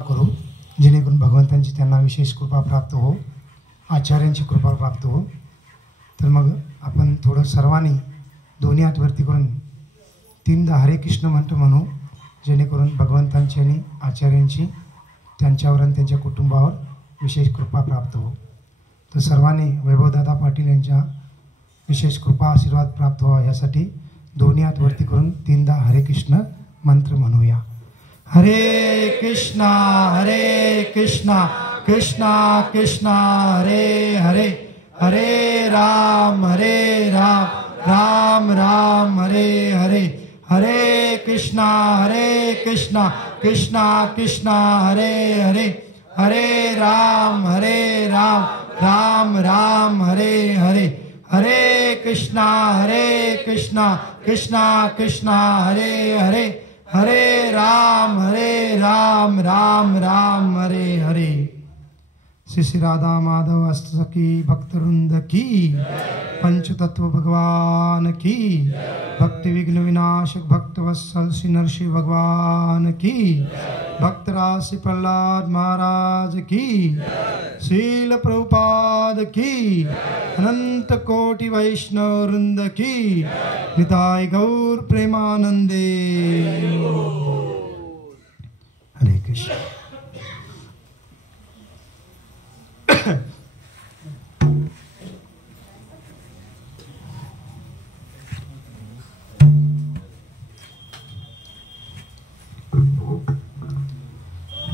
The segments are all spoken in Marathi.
करू जेणेकरून भगवंतांची त्यांना विशेष कृपा प्राप्त हो, आचार्यांची कृपा प्राप्त हो. तर मग आपण थोडं सर्वांनी दोन्ही हात वरती करून तीनदा हरे कृष्ण मंत्र म्हणू, जेणेकरून भगवंतांची आणि आचार्यांची त्यांच्यावर आणि त्यांच्या कुटुंबावर विशेष कृपा प्राप्त हो. तर सर्वांनी वैभवदादा पाटील यांच्या विशेष कृपा आशीर्वाद प्राप्त व्हावा यासाठी दोन्ही हात वरती करून तीनदा हरे कृष्ण मंत्र म्हणूया. हरे कृष्णा कृष्णा कृष्णा हरे हरे, हरे राम राम राम हरे हरे. हरे कृष्णा कृष्णा कृष्णा हरे हरे, हरे राम राम राम हरे हरे. हरे कृष्णा कृष्णा कृष्णा हरे हरे, हरे राम राम राम हरे हरे. श्री श्री राधा माधव अष्टसखी भक्तवृंद की, पंचतत्व भगवान की, भक्ति विघ्न विनाशक भक्तवत्सल श्री नरसिंह भगवान की, भक्तराशि प्रहलाद महाराज की, शील प्रभुपाद की, अनंत कोटि वैष्णव वृंद की, निताय गौर प्रेमानंदे. हरे कृष्ण.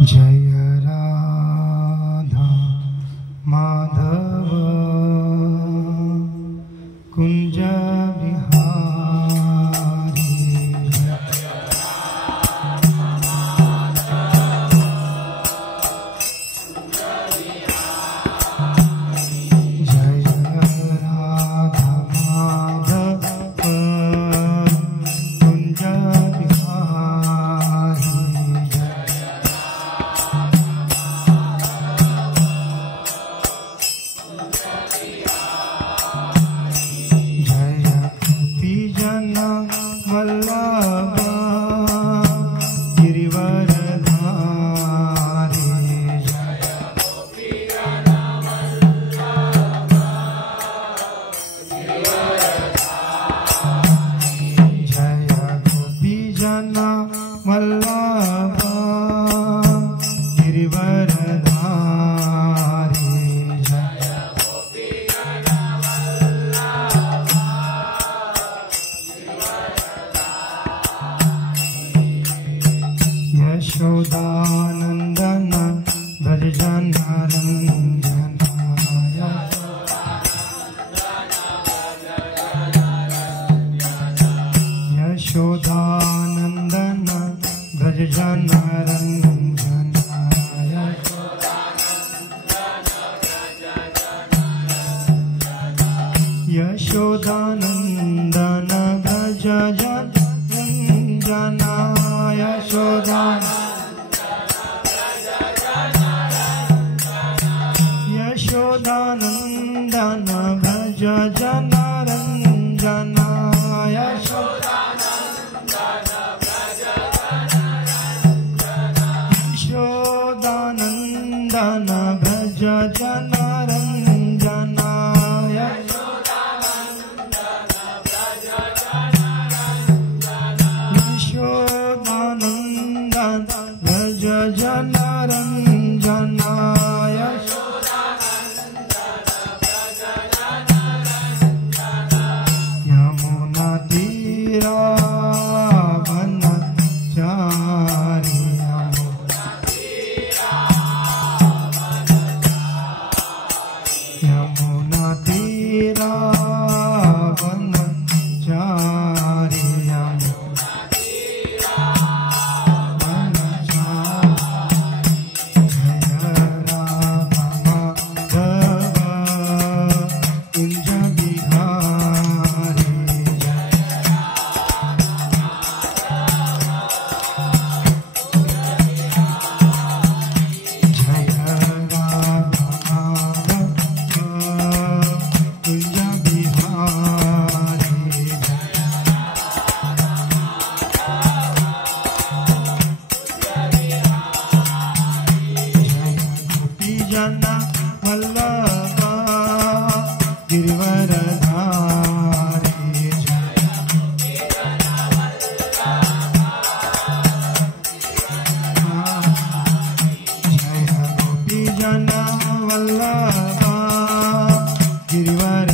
जय राधा माधव कुंज बिहारी. जय राधा माधव कुंज बिहारी. यशोदानंदन भज जनारंजनाय. यशोदानंदन भज जनारंजनाय. यशोदानंदन भज जनारंजनाय. यशोदानंदन भज जनारंजनाय. यशोदानंदन भज जनारंजनाय. यशोदानंदन भज जनारंजनाय. यमुना तीरा वनचारी. यमुना तीरा वनचारी. जय वल्लभा गिरिवरधारी जय गोपी जन वल्लभा गिरिवरधारी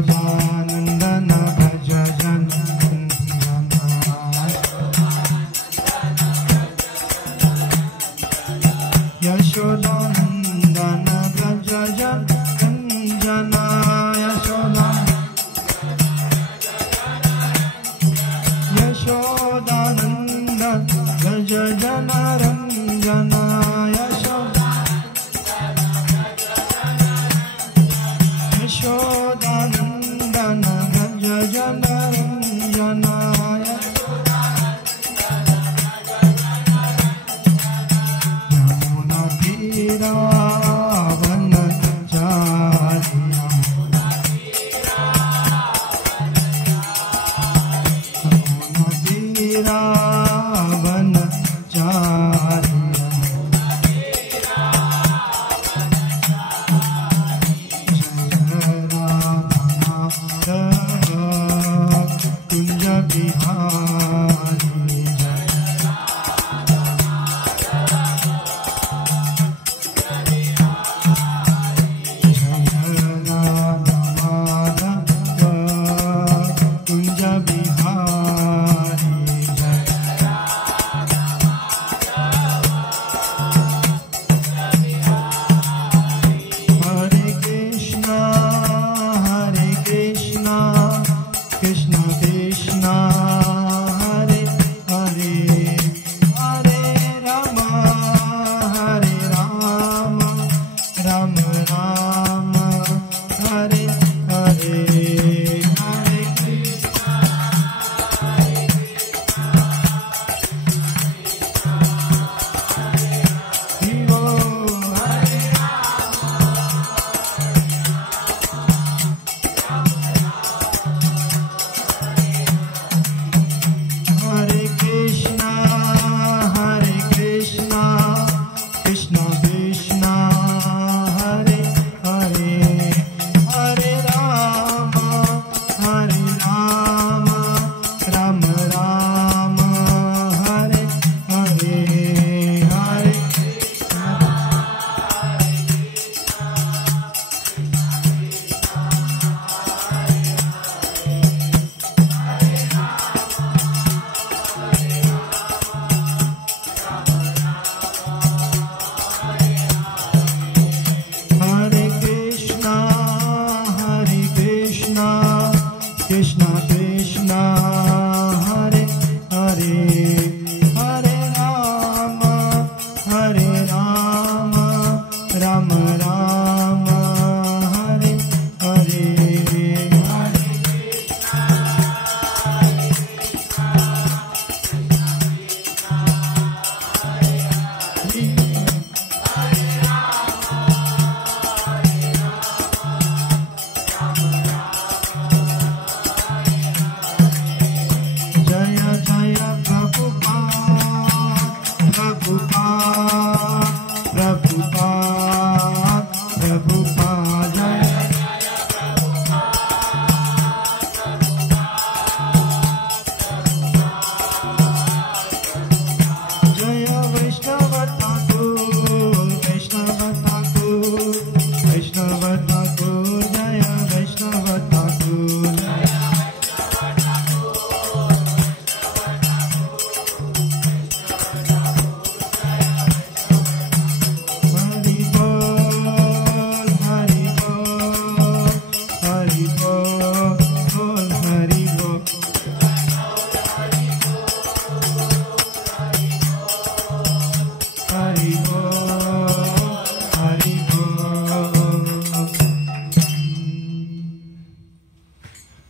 यशोदानंदन भज जन यशोदानंदन भज जन जना यशोदानंदन भज जन रंजना यशोदानंदन भज जन रंजना यमुना तीरा वनचारी यमुना तीरा वनचारी कुंज बिहारी कुंज बिहारी हरे कृष्णा कृष्ण कृष्ण हरे हरे हरे राम राम राम हरे हरे हरे हरे कृष्णा कृष्ण कृष्ण हरे हरे हरे राम राम राम हरे हरे हरे हरे कृष्णा कृष्ण कृष्ण हरे हरे हरे राम राम राम हरे हरे जय जय प्रभुपाद जय वैष्णव ठाकुर जय वैष्णव ठाकुर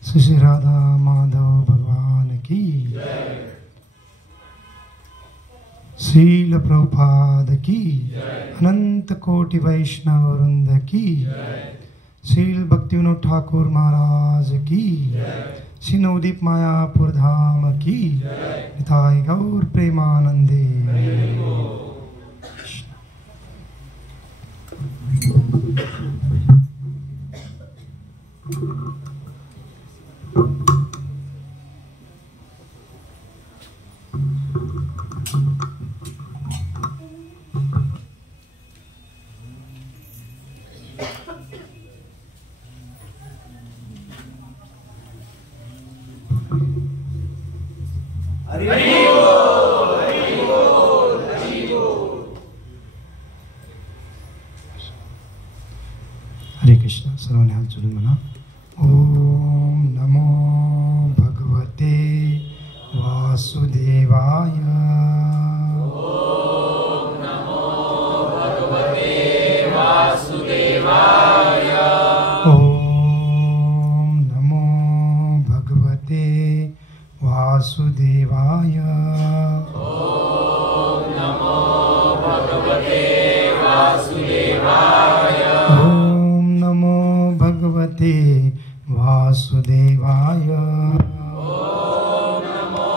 श्री राधा माधव भगवान की श्रील प्रभुपाद की अनंत कोटि वैष्णव वृंद की श्रील भक्तिविनोद ठाकुर महाराज की, श्री नवदीप मायापुर धाम की, निताय गौर प्रेमानंदे। हरे कृष्ण। सर्वांनी हात जोडून म्हणा, ओम नमो भगवते वासुदेवाय। ओम नमो भगवते वासुदेवाय। ओम नमो भगवते वासुदेवाय। ओम नमो भगवते वासुदेवाय। ओम नमो भगवते वासुदेवाय। ओम नमो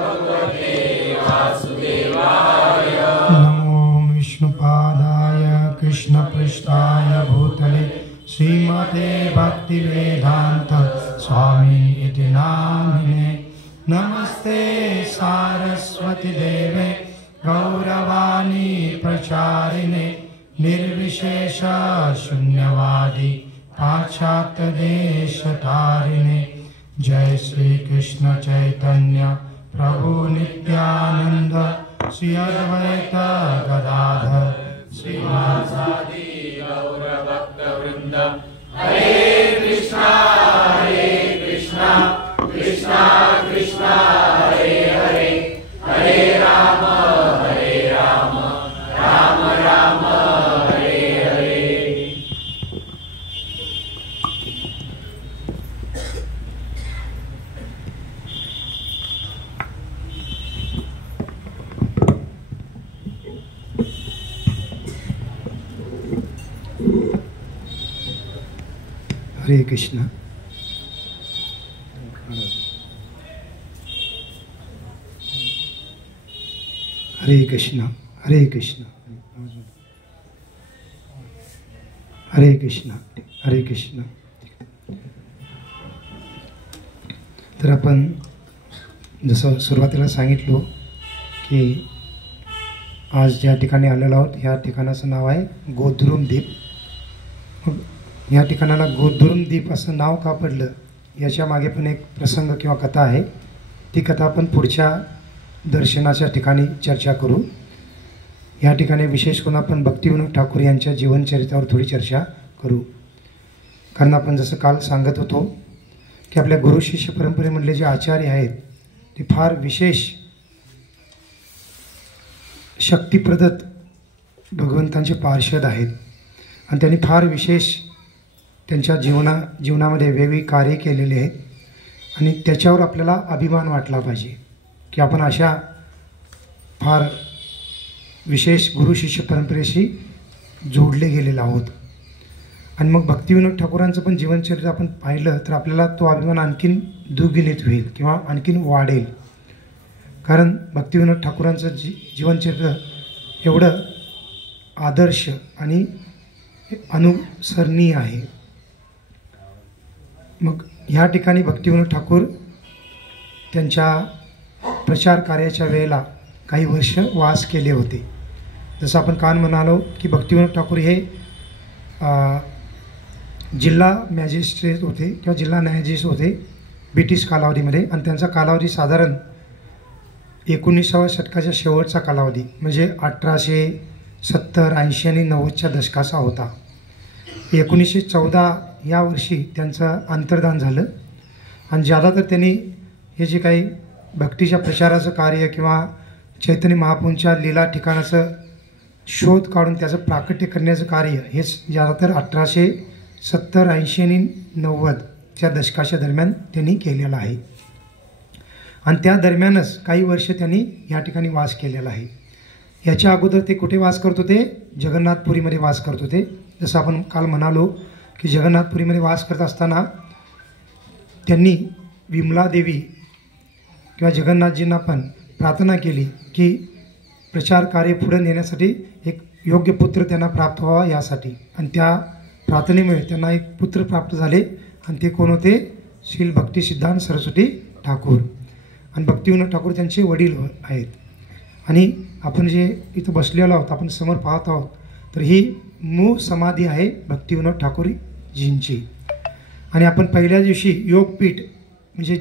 भगवते वासुदेवाय। नमो विष्णुपादाय कृष्णपृष्ठाय भूतले श्रीमते भक्तिवेदांत स्वामी इति नामिने। नमस्ते सारस्वती देवे गौरवाणी प्रचारिणे निर्विशेष शून्यवादी पाश्चात्य देश तारिणे। जय श्री कृष्ण चैतन्य प्रभु नित्यानंद श्री अद्वैत गदाधर श्रीवासादि गौर भक्त वृंद। हरे कृष्णा कृष्णा कृष्णा हरे हरे, हरे राम राम राम हरे हरे। हरे कृष्ण। हरे कृष्ण। हरे कृष्ण। हरे कृष्ण। हरे कृष्ण। तर आपण जसं सुरुवातीला सांगितलं की आज ज्या ठिकाणी आलेलो आहोत ह्या ठिकाणाचं नाव आहे गोद्रुम द्वीप। मग या ठिकाणाला गोद्रुम द्वीप असं नाव का पडलं याच्या मागे पण एक प्रसंग किंवा कथा आहे। ती कथा आपण पुढच्या दर्शनाच्या ठिकाणी चर्चा करू। या ठिकाणी विशेष करून आपण भक्तिविनोद ठाकूर यांच्या जीवनचरित्रावर थोडी चर्चा करू। कारण आपण जसं काल सांगत होतो की आपल्या गुरु शिष्य परंपरेमधले जे आचार्य आहेत ते फार विशेष शक्तिप्रदत भगवंतांचे पार्षद आहेत आणि त्यांनी फार विशेष त्यांच्या जीवनामध्ये वेगवेगळी कार्य केलेले आहेत आणि त्याच्यावर आपल्याला अभिमान वाटला पाहिजे की आपण अशा फार विशेष गुरु शिष्य परंपरेशी जोडले गेलेलो आहोत। आणि मग भक्तिविनोद ठाकूरांचं पण जीवनचरित्र आपण पाहिलं तर आपल्याला तो अभिमान आणखीन दुर्गिणित होईल किंवा आणखीन वाढेल। कारण भक्तिविनोद ठाकूरांचं जीवनचरित्र एवढं आदर्श आणि अनुसरणीय आहे। मग ह्या ठिकाणी भक्तिविनोद ठाकूर त्यांच्या प्रचार कार्याच्या वेळेला काही वर्ष वास केले होते। जसं आपण काल म्हणालो की भक्तिविनोद ठाकूर हे जिल्हा मॅजिस्ट्रेट होते किंवा जिल्हा न्यायाधीश होते ब्रिटिश कालावधीमध्ये आणि त्यांचा कालावधी साधारण 19व्या शतकाच्या शेवटचा कालावधी म्हणजे 1870, 80 आणि 90च्या दशकाचा होता। 1914 या वर्षी त्यांचं अंतर्धान झालं आणि ज्यादातर त्यांनी हे जे काही भक्तीच्या प्रचाराचं कार्य किंवा चैतन्य महाप्रभूंच्या लीला ठिकाणाचं शोध काढून त्याचं प्राकट्य करण्याचं कार्य हेच ज्यादातर 1870, 80 आणि 90च्या दशकाच्या दरम्यान त्यांनी केलेलं आहे। आणि त्या दरम्यानच काही वर्ष त्यांनी या ठिकाणी वास केलेला आहे। याच्या अगोदर ते कुठे वास करत होते? जगन्नाथपुरीमध्ये वास करत होते। जसं आपण काल म्हणालो की जगन्नाथपुरीमध्ये वास करत असताना त्यांनी विमला देवी किंवा जगन्नाथजींना पण प्रार्थना केली की प्रचार कार्य पुढे नेण्यासाठी एक योग्य पुत्र त्यांना प्राप्त व्हावा यासाठी, आणि त्या प्रार्थनेमुळे त्यांना एक पुत्र प्राप्त झाले, आणि ते कोण होते? श्री भक्ती सिद्धांत सरस्वती ठाकूर. आणि भक्तिविनोद ठाकूर त्यांचे वडील आहेत. आणि आपण जे इथं बसलेलो आहोत, आपण समोर पाहत आहोत, तर ही मूळ समाधी आहे भक्तिविनोद ठाकूरजींची. आणि आपण पहिल्या दिवशी योगपीठ म्हणजे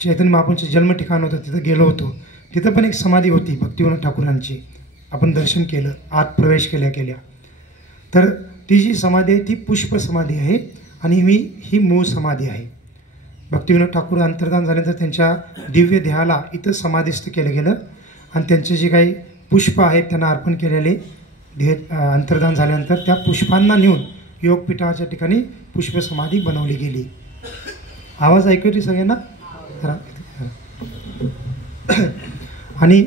चैतन्य महाप्रभूंचे जन्म ठिकाण होतं, तिथं गेलो होतो. तिथं पण एक समाधी होती भक्तिविनोद ठाकूरांची, आपण दर्शन केलं आत प्रवेश केल्या. तर ती जी समाधी आहे ती पुष्प समाधी आहे, आणि ही मूळ समाधी आहे. भक्तिविनोद ठाकूर अंतर्धान झाल्यानंतर त्यांच्या दिव्य देहाला इथं समाधिस्थ केलं गेलं, आणि त्यांचे जे काही पुष्प आहेत त्यांना अर्पण केलेले अंतर्धान झाल्यानंतर त्या पुष्पांना नेऊन योगपीठाच्या ठिकाणी पुष्प समाधी बनवली गेली. आवाज ऐकू येते सगळ्यांना? आणि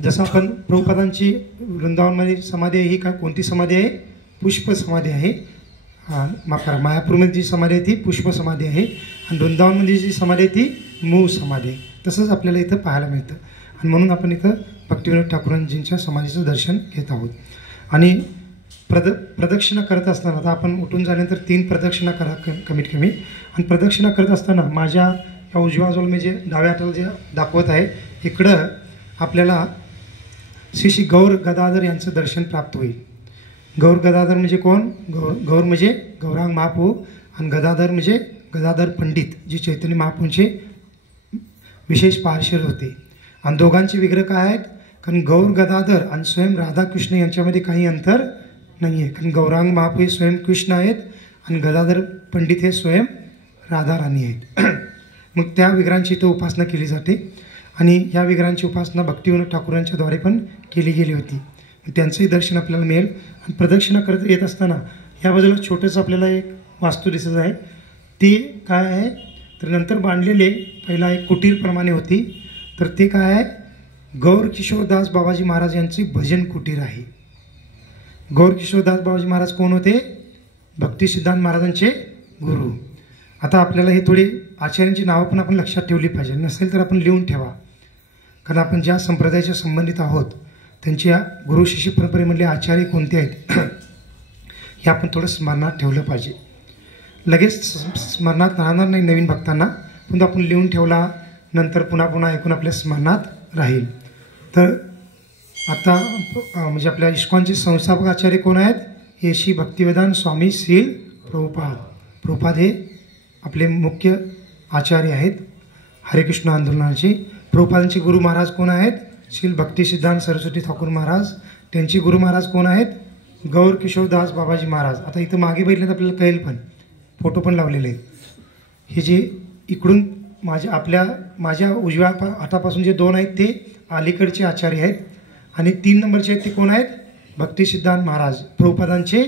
जसं आपण प्रभुपादांची वृंदावनमध्ये समाधी आहे, ही काय कोणती समाधी आहे? पुष्प समाधी आहे. माफ करा, मायापूरमध्ये जी समाधी आहे ती पुष्प समाधी आहे, आणि वृंदावनमध्ये जी समाधी आहे ती मूळ समाधी आहे. तसंच आपल्याला इथं पाहायला मिळतं, आणि म्हणून आपण इथं भक्तिविनोद ठाकूरांजींच्या समाधीचं दर्शन घेत आहोत. आणि प्रदक्षिणा करत असताना, आता आपण उठून झाल्यानंतर 3 प्रदक्षिणा करा कमीत कमी. आणि प्रदक्षिणा करत असताना माझ्या या उजव्या बाजूला मी जे डाव्या हाताला जे दाखवत आहे, इकडं आपल्याला श्री गौर गदाधर यांचं दर्शन प्राप्त होईल. गौर गदाधर म्हणजे कोण? गौर म्हणजे गौरांग महाप्रभू, आणि गदाधर म्हणजे गदाधर पंडित, जे चैतन्य महाप्रभूंचे विशेष पार्षद होते. आणि दोघांचे विग्रह काय आहेत? कारण गौर गदाधर आणि स्वयं राधाकृष्ण यांच्यामध्ये काही अंतर नाही आहे, कारण गौरांग महाप्रभू हे स्वयं कृष्ण आहेत, आणि गदाधर पंडित हे स्वयं राधाराणी आहेत. मग त्या विग्रहांची इथं उपासना केली जाते, आणि या विग्रहांची उपासना भक्तिविनोद ठाकूरांच्याद्वारे पण केली गेली होती. त्यांचंही दर्शन आपल्याला मिळेल. आणि प्रदक्षिणा करत येत असताना या बाजूला छोटंसं आपल्याला एक वास्तू दिसत आहे. ती काय आहे? तर नंतर बांधलेले पहिला एक कुटीरप्रमाणे होती, तर ते काय आहे? गौर किशोरदास बाबाजी महाराज यांचे भजन कुटीर आहे. गौर किशोरदास बाबाजी महाराज कोण होते? भक्ती सिद्धांत महाराजांचे गुरु. आता आपल्याला हे थोडी आचार्यांची नावं पण आपण लक्षात ठेवली पाहिजे, नसेल तर आपण लिहून ठेवा, कारण आपण ज्या संप्रदायाच्या संबंधित आहोत त्यांच्या गुरु शिष्य परंपरेमधले आचार्य कोणते आहेत हे आपण थोडं स्मरणात ठेवलं पाहिजे. लगेच स्मरणात राहणार नाही नवीन भक्तांना, पण आपण लिहून ठेवला नंतर पुन्हा ऐकून आपल्या स्मरणात राहील. तर आता म्हणजे आपल्या इस्कॉनचे संस्थापक आचार्य कोण आहेत? हे श्री भक्तिवेदांत स्वामी श्री प्रभुपाद हे आपले मुख्य आचार्य आहेत हरेकृष्ण आंदोलनाचे. प्रभुपादांचे गुरु महाराज कोण आहेत? श्री भक्ती सिद्धांत सरस्वती ठाकूर महाराज. त्यांचे गुरु महाराज कोण आहेत? गौर किशोरदास बाबाजी महाराज. आता इथं मागे बघितलं तर आपल्याला कळेल, पण फोटो पण लावलेले आहेत. हे जे इकडून माझ्या उजव्या हातापासून जे 2 आहेत ते अलीकडचे आचार्य आहेत, आणि 3 नंबरचे आहेत ते कोण आहेत? भक्ती सिद्धांत महाराज, प्रभुपादांचे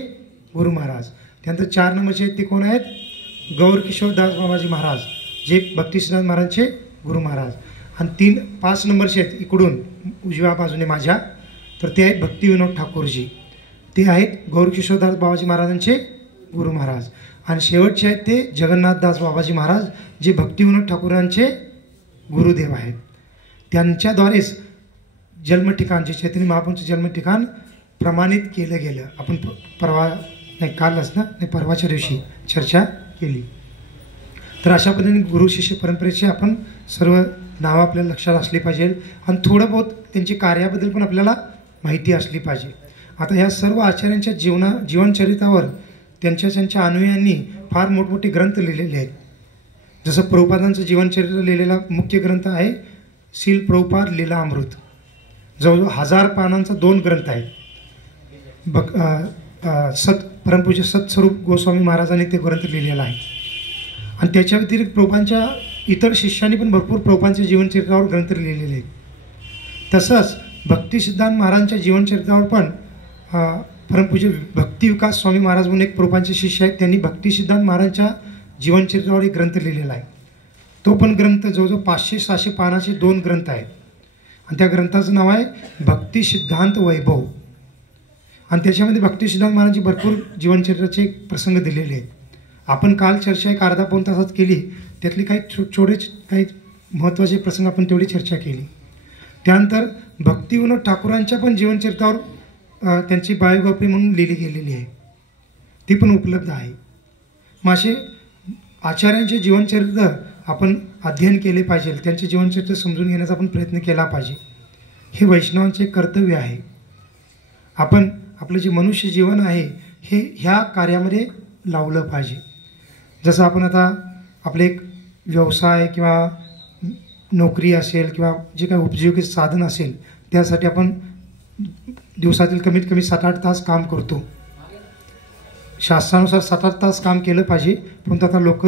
गुरु महाराज. त्यानंतर 4 नंबरचे आहेत ते कोण आहेत? गौर किशोरदास बाबाजी महाराज, जे भक्ती सिद्धांत महाराजांचे गुरु महाराज. आणि 5 नंबरचे आहेत इकडून उजव्या बाजूने माझ्या, तर ते आहेत भक्तिविनोद ठाकूरजी, ते आहेत गौर किशोरदास बाबाजी महाराजांचे गुरु महाराज. आणि शेवटचे आहेत ते जगन्नाथदास बाबाजी महाराज, जे भक्तिविनोद ठाकूरांचे गुरुदेव आहेत. त्यांच्याद्वारेच जन्मठिकाण, जे चैतन्य महाप्रभूंचे जन्मठिकाण प्रमाणित केलं गेलं. आपण परवाच्या दिवशी चर्चा केली. तर अशा पद्धतीने गुरु शिष्य परंपरेचे आपण सर्व नावं आपल्याला लक्षात असली पाहिजे, आणि थोडं बहुत त्यांची कार्याबद्दल पण आपल्याला माहिती असली पाहिजे. आता ह्या सर्व आचार्यांच्या जीवनचरित्रावर त्यांच्या अनुयायांनी फार मोठमोठे ग्रंथ लिहिलेले आहेत. जसं प्रभुपादांचं जीवनचरित्र लिहिलेला मुख्य ग्रंथ आहे श्री प्रभुपाद लीला अमृत, जवळजवळ 1000 पानांचा 2 ग्रंथ आहेत. परमपूज्य सत्स्वरूप गोस्वामी महाराजांनी ते ग्रंथ लिहिलेला आहे. आणि त्याच्या व्यतिरिक्त प्रभुपांच्या इतर शिष्यांनी पण भरपूर प्रभुपांच्या जीवनचरित्रावर ग्रंथ लिहिलेले आहेत. तसंच भक्ती सिद्धांत महाराजांच्या जीवनचरित्रावर पण परमपूज्य भक्ती विकास स्वामी महाराज म्हणून एक प्रभुपांचे शिष्य आहेत, त्यांनी भक्ती सिद्धांत महाराजांच्या जीवनचरित्रावर एक ग्रंथ लिहिलेला आहे. तो पण ग्रंथ जवळजवळ 500-600 पानाचे 2 ग्रंथ आहेत, आणि त्या ग्रंथाचं नाव आहे भक्ती सिद्धांत वैभव. आणि त्याच्यामध्ये भक्ती सिद्धांत महाराजांची भरपूर जीवनचरित्राचे प्रसंग दिलेले आहेत. आपण काल चर्चा एक अर्धा पाऊण तासात केली, त्यातली काही काही महत्त्वाचे प्रसंग आपण तेवढी चर्चा केली. त्यानंतर भक्तिविनोद ठाकूरांच्या पण जीवनचरित्रावर त्यांची बायोग्राफी म्हणून लिहिली गेलेली आहे, ती पण उपलब्ध आहे. मग असे आचार्यांचे जीवनचरित्र आपण अध्ययन केले पाहिजे, त्यांचे जीवनचरित्र समजून घेण्याचा आपण प्रयत्न केला पाहिजे. हे वैष्णवांचे कर्तव्य आहे. आपण आपलं जे मनुष्य जीवन आहे हे ह्या कार्यामध्ये लावलं पाहिजे. जसं आपण आता आपले एक व्यवसाय किंवा नोकरी असेल किंवा जे काही उपजीविकेचं साधन असेल त्यासाठी आपण दिवसातील कमीत कमी 7-8 तास काम करतो. शास्त्रानुसार 7-8 तास काम केलं पाहिजे, पण आता लोक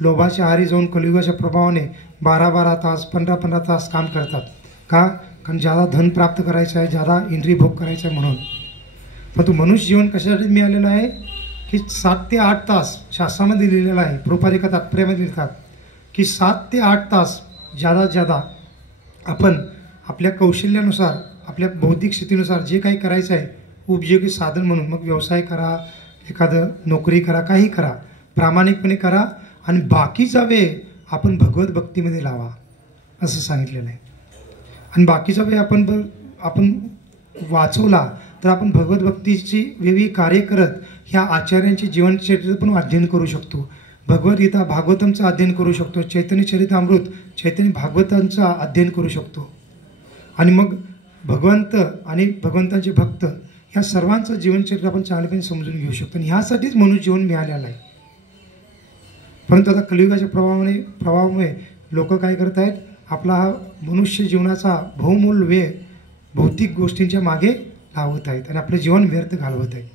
लोभाच्या आहारी जाऊन कलियुगाच्या प्रभावाने 12-12 तास 15-15 तास काम करतात. का? कारण ज्यादा धन प्राप्त करायचं आहे, ज्यादा इंद्रिय भोग करायचा आहे म्हणून. पण तो मनुष्य जीवन कशासाठी मिळालेलं आहे की 7 ते 8 तास शास्त्रामध्ये लिहिलेलं आहे. प्रोपादिका तात्पर्यामध्ये लिहितात की 7 ते 8 तास ज्यादा आपण आपल्या कौशल्यानुसार, आपल्या बौद्धिक स्थितीनुसार जे काही करायचं आहे उपयोगी साधन म्हणून, मग व्यवसाय करा, एखादं नोकरी करा, काही करा, प्रामाणिकपणे करा आणि बाकीचा वेळ आपण भगवत भक्तीमध्ये लावा असं सांगितलेलं आहे. आणि बाकीचा वेळ आपण वाचवला तर आपण भगवत भक्तीची वेगळी कार्य करत ह्या आचार्यांचे जीवनचरित्र पण अध्ययन करू शकतो. भगवद्गीता भागवतमचं अध्ययन करू शकतो, चैतन्य चरितामृत चैतन्य भागवतांचं अध्ययन करू शकतो. आणि मग भगवंत आणि भगवंतांचे भक्त ह्या सर्वांचं जीवनचरित्र आपण चांगल्यापणे समजून घेऊ शकतो. आणि ह्यासाठीच मनुष्य जीवन मिळालेलं आहे. परंतु आता कलियुगाच्या प्रभावामुळे लोक काय करत आहेत, आपला हा मनुष्य जीवनाचा बहुमूल वेळ भौतिक गोष्टींच्या मागे लावत आहेत आणि आपलं जीवन व्यर्थ घालवत आहेत.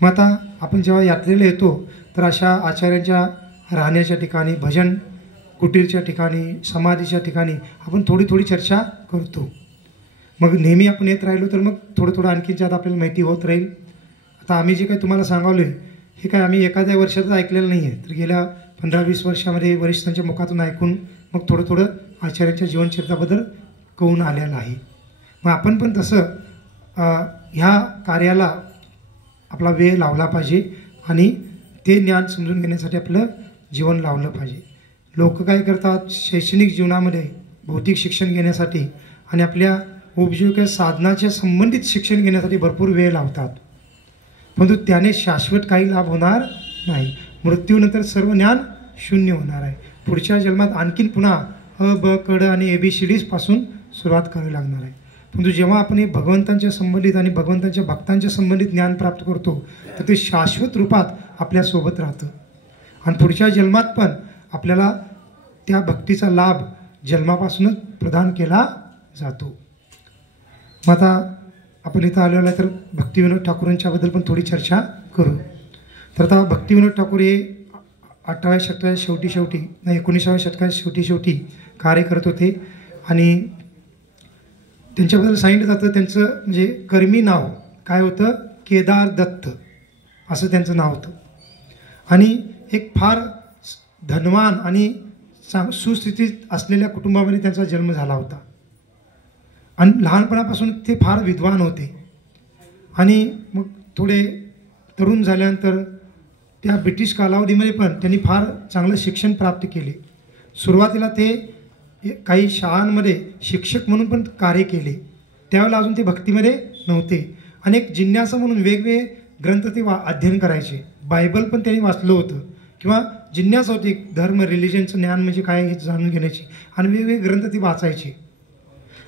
मग आता आपण जेव्हा यात्रेला येतो तर अशा आचार्यांच्या राहण्याच्या ठिकाणी, भजन कुटीरच्या ठिकाणी, समाधीच्या ठिकाणी आपण थोडी चर्चा करतो. मग नेहमी आपण येत राहिलो तर मग थोडं आणखी ज्यात आपल्याला माहिती होत राहील. आता आम्ही जे काही तुम्हाला सांगावलं आहे हे काय आम्ही एखाद्या वर्षातच ऐकलेलं नाही आहे, तर गेल्या 15-20 वर्षामध्ये वरिष्ठांच्या मुखातून ऐकून मग थोडं आचार्यांच्या जीवनचरित्राबद्दल कळून आलेलं आहे. मग आपण पण तसं ह्या कार्याला आपला वेळ लावला पाहिजे आणि ते ज्ञान समजून घेण्यासाठी आपलं जीवन लावलं पाहिजे. लोक काय करतात, शैक्षणिक जीवनामध्ये भौतिक शिक्षण घेण्यासाठी आणि आपल्या उपजीविका साधनाच्या संबंधित शिक्षण घेण्यासाठी भरपूर वेळ लावतात, परंतु त्याने शाश्वत काही लाभ होणार नाही. मृत्यूनंतर सर्व ज्ञान शून्य होणार आहे. पुढच्या जन्मात आणखीन पुन्हा अ ब क ड आणि ABCDs पासून सुरुवात करावी लागणार आहे. परंतु जेव्हा आपण हे भगवंतांच्या संबंधित आणि भगवंतांच्या भक्तांच्या संबंधित ज्ञान प्राप्त करतो तर ते शाश्वत रूपात आपल्यासोबत राहतं आणि पुढच्या जन्मात पण आपल्याला त्या भक्तीचा लाभ जन्मापासूनच प्रदान केला जातो. मग आता आपण इथं आलेलो आहे तर भक्तिविनोद ठाकूरांच्याबद्दल पण थोडी चर्चा करू. तर आता भक्तिविनोद ठाकूर हे 18व्या शतकाच्या शेवटी 19व्या शतकाच्या शेवटी कार्य करत होते. आणि त्यांच्याबद्दल सांगितलं जातं त्यांचं म्हणजे कर्मी नाव काय होतं, केदार दत्त असं त्यांचं नाव होतं. आणि एक फार धनवान आणि सुस्थितीत असलेल्या कुटुंबामध्ये त्यांचा जन्म झाला होता. आणि लहानपणापासून ते फार विद्वान होते. आणि मग थोडे तरुण झाल्यानंतर त्या ब्रिटिश कालावधीमध्ये पण त्यांनी फार चांगलं शिक्षण प्राप्त केले. सुरुवातीला ते काही शाळांमध्ये शिक्षक म्हणून पण कार्य केले. त्यावेळेला अजून ते भक्तीमध्ये नव्हते. अनेक जिज्ञासा म्हणून वेगवेगळे ग्रंथ ते अध्ययन करायचे. बायबल पण त्यांनी वाचलं होतं किंवा जिज्ञासा होती धर्म रिलिजनचं ज्ञान म्हणजे काय हे जाणून घेण्याची, आणि वेगवेगळे ग्रंथ ते वाचायचे.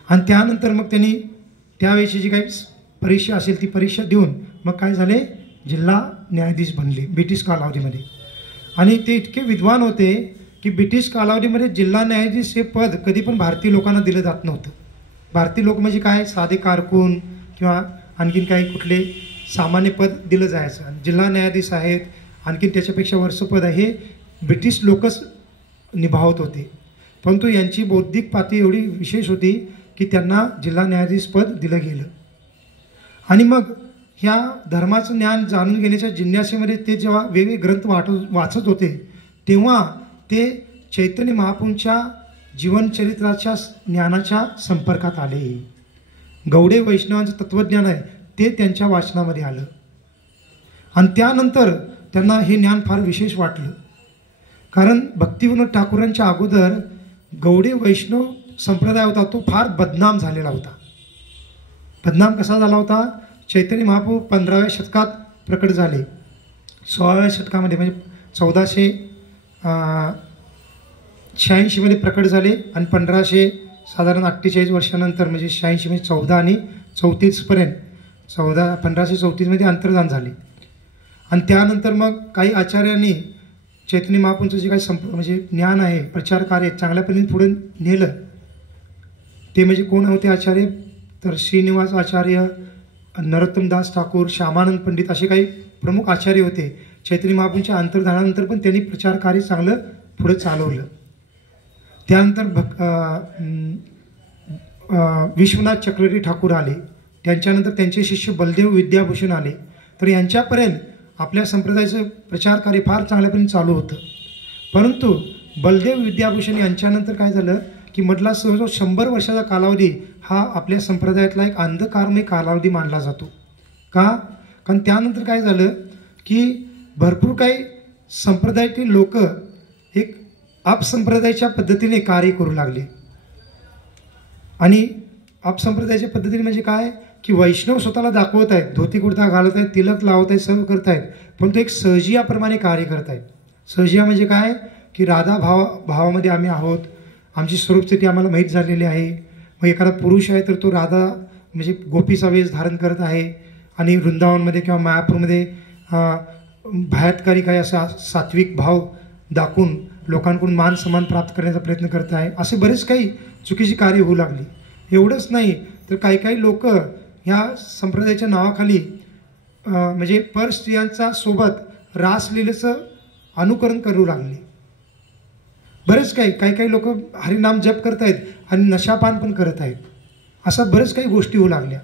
आणि त्यानंतर मग त्यांनी त्यावेळेची जी काही परीक्षा असेल ती परीक्षा देऊन मग काय झाले, जिल्हा न्यायाधीश बनले ब्रिटिश कालावधीमध्ये. आणि ते इतके विद्वान होते की ब्रिटिश कालावधीमध्ये जिल्हा न्यायाधीश हे पद कधी पण भारतीय लोकांना दिलं जात नव्हतं. भारतीय लोक म्हणजे काय, साधे कारकून किंवा आणखीन काही कुठले सामान्य पद दिलं जायचं. आणि जिल्हा न्यायाधीश आहेत आणखीन त्याच्यापेक्षा वरचं पद आहे हे ब्रिटिश लोकच निभावत होते. परंतु यांची बौद्धिक पातळी एवढी विशेष होती की त्यांना जिल्हा न्यायाधीश पद दिलं गेलं. आणि मग ह्या धर्माचं ज्ञान जाणून घेण्याच्या जिज्ञासेमध्ये ते जेव्हा वेगवेगळे ग्रंथ वाचत होते तेव्हा ते चैतन्य महाप्रभूंच्या जीवनचरित्राच्या ज्ञानाच्या संपर्कात आले. गौडे वैष्णवांचं तत्त्वज्ञान आहे ते त्यांच्या वाचनामध्ये आलं आणि त्यानंतर त्यांना हे ज्ञान फार विशेष वाटलं. कारण भक्तिविनोद ठाकूरांच्या अगोदर गौडी वैष्णव संप्रदाय होता तो फार बदनाम झालेला होता. बदनाम कसा झाला होता? चैतन्य महाप्रभू 15व्या शतकात प्रकट झाले. 16व्या शतकामध्ये म्हणजे 1486 मध्ये प्रकट झाले आणि 1500 साधारण 48 वर्षानंतर म्हणजे 86 म्हणजे 14 आणि 34पर्यंत 1534 मध्ये अंतर्धान झाले. आणि त्यानंतर मग काही आचार्यांनी चैतन्य महाप्रभूंचं जे काही म्हणजे ज्ञान आहे, प्रचार कार्य चांगल्या पद्धतीने पुढे नेलं. ते म्हणजे कोण होते आचार्य? तर श्रीनिवास आचार्य, नरोत्तम दास ठाकूर, श्यामानंद पंडित असे काही प्रमुख आचार्य होते. चैतन्य महाप्रभूंच्या अंतर्धानानंतर पण त्यांनी प्रचार कार्य चांगलं पुढे चालवलं. त्यानंतर विश्वनाथ चक्रवर्ती ठाकूर आले. त्यांच्यानंतर त्यांचे शिष्य बलदेव विद्याभूषण आले. तर यांच्यापर्यंत आपल्या संप्रदायाचं प्रचार कार्य फार चांगल्यापणे चालू होतं. परंतु बलदेव विद्याभूषण यांच्यानंतर काय झालं की मधला जवळजवळ 100 वर्षाचा कालावधी हा आपल्या संप्रदायातला एक अंधकारमय कालावधी मानला जातो. का? कारण त्यानंतर काय झालं की भरपूर काही संप्रदायातील लोक एक अपसंप्रदायाच्या पद्धतीने कार्य करू लागले. आणि अपसंप्रदायाच्या पद्धतीने म्हणजे काय की वैष्णव स्वतःला दाखवत आहेत, धोती कुर्ता घालत आहेत, तिलक लावत आहेत, सर्व करत आहेत, पण तो एक सहजियाप्रमाणे कार्य करत आहेत. सहजिया म्हणजे काय की राधा भावामध्ये आम्ही आहोत, आमची स्वरूपस्थिती आम्हाला माहीत झालेली आहे. मग एखादा पुरुष आहे तर तो राधा म्हणजे गोपीचा वेश धारण करत आहे आणि वृंदावनमध्ये किंवा मायापूरमध्ये भायातकारी काही असा सात्विक भाव दाखवून लोकांकडून मान सन्मान प्राप्त करण्याचा प्रयत्न करत आहे. असे बरेच काही चुकीची कार्य होऊ लागली. एवढंच नाही तर काही काही लोक ह्या संप्रदायाच्या नावाखाली म्हणजे पर स्त्रियांचा सोबत रासलीलेचं अनुकरण करू लागले. बरेच काही लोक हरिनाम जप करत आहेत आणि नशापान पण करत आहेत. असं बरेच काही गोष्टी होऊ लागल्या.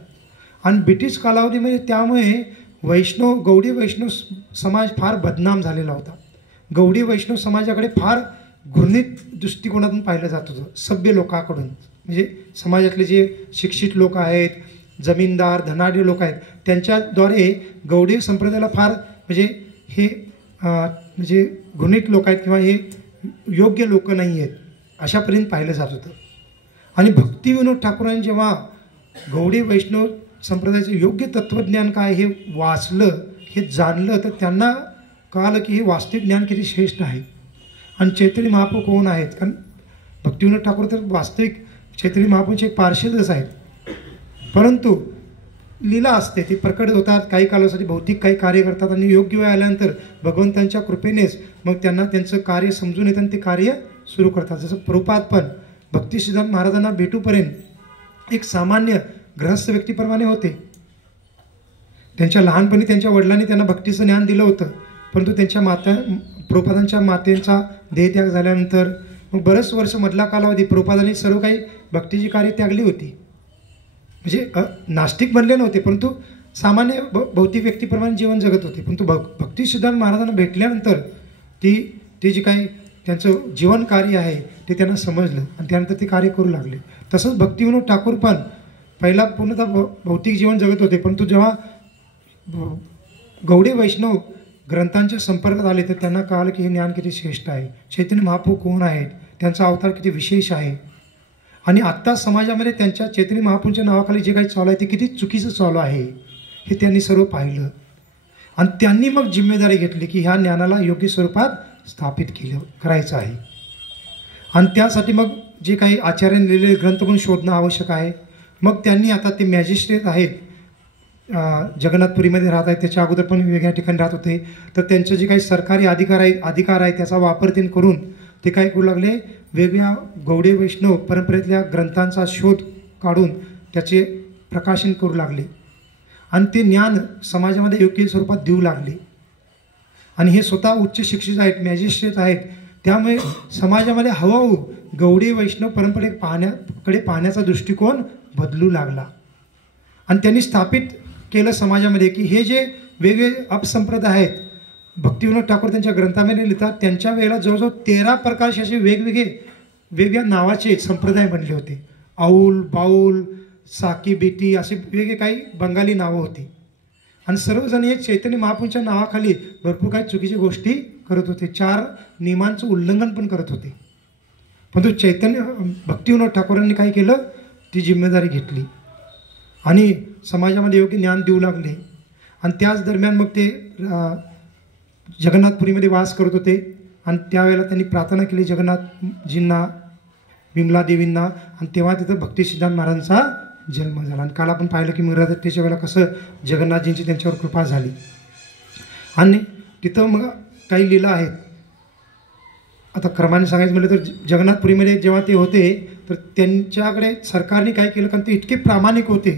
आणि ब्रिटिश कालावधीमध्ये त्यामुळे गौडी वैष्णव समाज फार बदनाम झालेला होता. गौडी वैष्णव समाजाकडे फार घृणित दृष्टिकोनातून पाहिलं जात होतं सभ्य लोकांकडून. म्हणजे समाजातले जे शिक्षित लोक आहेत, जमीनदार धनाढ्य लोक आहेत, त्यांच्याद्वारे गौडी संप्रदायाला फार म्हणजे हे म्हणजे घृणित लोक आहेत किंवा हे योग्य लोक नाही आहेत अशापर्यंत पाहिलं जात होतं. आणि भक्तिविनोद ठाकूरांनी जेव्हा गौडी वैष्णव संप्रदायाचं योग्य तत्त्वज्ञान काय हे वाचलं, हे जाणलं, तर त्यांना कळालं की हे वास्तविक ज्ञान किती श्रेष्ठ आहे. आणि चैतन्य महाप्रभू कोण आहेत? कारण भक्तिविनोद ठाकूर तर वास्तविक चैतन्य महाप्रभूंचे एक पार्षदच आहेत. परंतु लीला असते, ती प्रकट होतात, काही कालासाठी भौतिक काही कार्य करतात आणि योग्य वेळ आल्यानंतर भगवंतांच्या कृपेनेच मग त्यांना त्यांचं कार्य समजून येतं आणि ते कार्य सुरू करतात. जसं प्रभुपाद पण भक्तिसिद्धांत महाराजांना भेटूपर्यंत एक सामान्य गृहस्थ व्यक्तीप्रमाणे होते. त्यांच्या लहानपणी त्यांच्या वडिलांनी त्यांना भक्तीचं ज्ञान दिलं होतं. परंतु त्यांच्या प्रभुपादांच्या मातेचा देहत्याग झाल्यानंतर मग बरेच वर्ष मधला कालावधी प्रभुपादांनी सर्व काही भक्तीची कार्य त्यागली होती. म्हणजे नास्तिक बनले नव्हते, परंतु सामान्य भौतिक व्यक्तीप्रमाणे जीवन जगत होते. परंतु भक्तिसिद्धांत महाराजांना भेटल्यानंतर ती जी काही त्यांचं जीवन कार्य आहे ते त्यांना समजलं आणि त्यानंतर ते कार्य करू लागले. तसंच भक्तिविनोद ठाकूर पण पहिला पूर्णतः भौतिक जीवन जगत होते, परंतु जेव्हा गौडी वैष्णव ग्रंथांच्या संपर्कात आले तर त्यांना कळालं की हे ज्ञान किती श्रेष्ठ आहे, चैतन्य महाप्रभू कोण आहेत, त्यांचा अवतार किती विशेष आहे. आणि आत्ता समाजामध्ये त्यांच्या चैतन्य महाप्रभूंच्या नावाखाली जे काही चालू आहे ते किती चुकीचं चालू आहे हे त्यांनी सर्व पाहिलं. आणि त्यांनी मग जिम्मेदारी घेतली की ह्या ज्ञानाला योग्य स्वरूपात स्थापित करायचं आहे. आणि त्यासाठी मग जे काही आचार्यांनी लिहिलेले ग्रंथ पण शोधणं आवश्यक आहे. मग त्यांनी आता ते मॅजिस्ट्रेट आहेत, जगन्नाथपुरीमध्ये राहत आहेत, त्याच्या अगोदर पण वेगळ्या ठिकाणी राहत होते, तर त्यांचं जे काही सरकारी अधिकार आहे त्याचा वापर त्यांनी करून ते काय करू लागले, वेगवेगळ्या गौडी वैष्णव परंपरेतल्या ग्रंथांचा शोध काढून त्याचे प्रकाशन करू लागले आणि ते ज्ञान समाजामध्ये योग्य स्वरूपात देऊ लागले. आणि हे स्वतः उच्च शिक्षित आहेत, मॅजिस्ट्रेट आहेत, त्यामुळे समाजामध्ये हळूहळू गौडी वैष्णव परंपरेकडे पाहण्याचा दृष्टिकोन बदलू लागला. आणि त्यांनी स्थापित केलं समाजामध्ये की हे जे वेगवेगळे अपसंप्रदाय आहेत, भक्तिविनोद ठाकूर त्यांच्या ग्रंथामध्ये लिहितात, त्यांच्या वेळेला जवळजवळ 13 प्रकारचे असे वेगवेगळ्या नावाचे संप्रदाय बनले होते. औल, बाऊल, साकी बेटी असे वेगळे काही बंगाली नावं होती आणि सर्वजण हे चैतन्य महाप्रभूंच्या नावाखाली भरपूर काही चुकीच्या गोष्टी करत होते, 4 नियमांचं उल्लंघन पण करत होते. परंतु चैतन्य भक्तिविनोद ठाकूरांनी काय केलं, ती जिम्मेदारी घेतली आणि समाजामध्ये योग्य ज्ञान देऊ लागले. आणि त्याच दरम्यान मग ते जगन्नाथपुरीमध्ये वास करत होते आणि त्यावेळेला त्यांनी प्रार्थना केली जगन्नाथजींना, विमला देवींना, आणि तेव्हा तिथं भक्ती सिद्धांत महाराजांचा जन्म झाला. आणि काल आपण पाहिलं की मिरादत्तेच्या वेळेला कसं जगन्नाथजींची त्यांच्यावर कृपा झाली. आणि तिथं मग काही लीला आहेत. आता क्रमाने सांगायचं म्हटलं तर जगन्नाथपुरीमध्ये जेव्हा ते होते तर त्यांच्याकडे सरकारने काय केलं, कारण ते इतके प्रामाणिक होते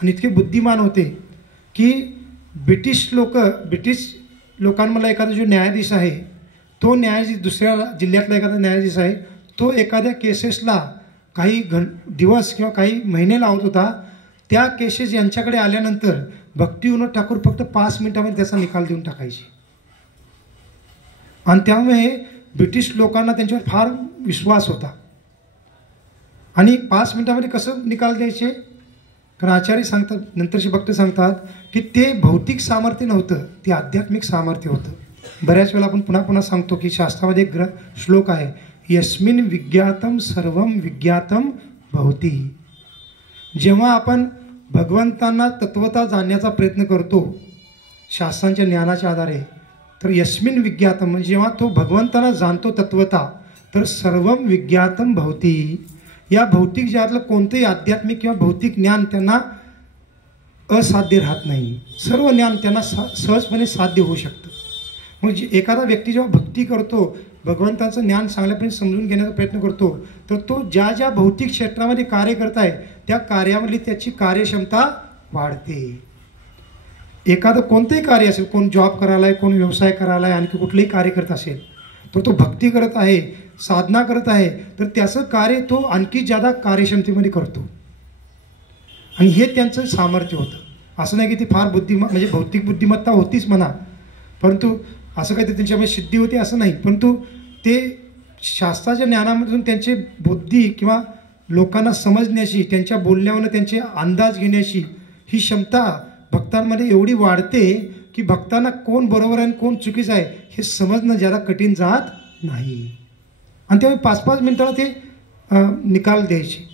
आणि इतके बुद्धिमान होते की ब्रिटिश लोकांमधला एखादा जो न्यायाधीश आहे, तो न्यायाधीश दुसऱ्या जिल्ह्यातला एखादा न्यायाधीश आहे, तो एखाद्या केसेसला काही दिवस किंवा काही महिने लावत होता. त्या केसेस यांच्याकडे आल्यानंतर भक्तिविनोद ठाकूर फक्त 5 मिनिटांमध्ये त्याचा निकाल देऊन टाकायचे. आणि त्यामुळे ब्रिटिश लोकांना त्यांच्यावर फार विश्वास होता. आणि 5 मिनिटांमध्ये कसं निकाल द्यायचे, कारण आचार्य सांगतात, नंतरचे भक्त सांगतात की ते भौतिक सामर्थ्य नव्हतं, ते आध्यात्मिक सामर्थ्य होतं. बऱ्याच वेळा आपण पुन्हा पुन्हा सांगतो की शास्त्रामध्ये एक श्लोक आहे, यस्मिन विज्ञातम सर्वम विज्ञातम भवती. जेव्हा आपण भगवंतांना तत्वता जाणण्याचा प्रयत्न करतो शास्त्रांच्या ज्ञानाच्या आधारे, तर यस्मिन विज्ञातम म्हणजे जेव्हा तो भगवंतांना जाणतो तत्वता, तर सर्वम विज्ञातम भवती. या भौतिक जगातलं कोणतेही आध्यात्मिक किंवा भौतिक ज्ञान त्यांना असाध्य राहत नाही, सर्व ज्ञान त्यांना सहजपणे साध्य होऊ शकतं. मग एखादा व्यक्ती जेव्हा भक्ती करतो, भगवंताचं ज्ञान चांगल्यापणे समजून घेण्याचा प्रयत्न करतो, तर तो ज्या ज्या भौतिक क्षेत्रामध्ये कार्य करत आहे त्या कार्यामधली त्याची कार्यक्षमता वाढते. एखादं कोणतंही कार्य असेल, कोण जॉब करायला आहे, कोण व्यवसाय करायला आहे, आणखी कुठलंही कार्य करत असेल, तर तो भक्ती करत आहे, साधना करत आहे, तर त्याचं कार्य तो आणखी जादा कार्यक्षमतेमध्ये करतो. आणि हे त्यांचं सामर्थ्य होतं. असं नाही की ती फार म्हणजे भौतिक बुद्धिमत्ता होतीच म्हणा, परंतु असं काही त्यांच्यामध्ये सिद्धी होती असं नाही, परंतु ते शास्त्राच्या ज्ञानामधून त्यांची बुद्धी किंवा लोकांना समजण्याची, त्यांच्या बोलण्यावरून त्यांचे अंदाज घेण्याची ही क्षमता भक्तांमध्ये एवढी वाढते की भक्तांना कोण बरोबर आहे आणि कोण चुकीचं आहे हे समजणं ज्यादा कठीण जात नाही. आणि त्यामुळे 5-5 मिनिटाला ते निकाल द्यायचे.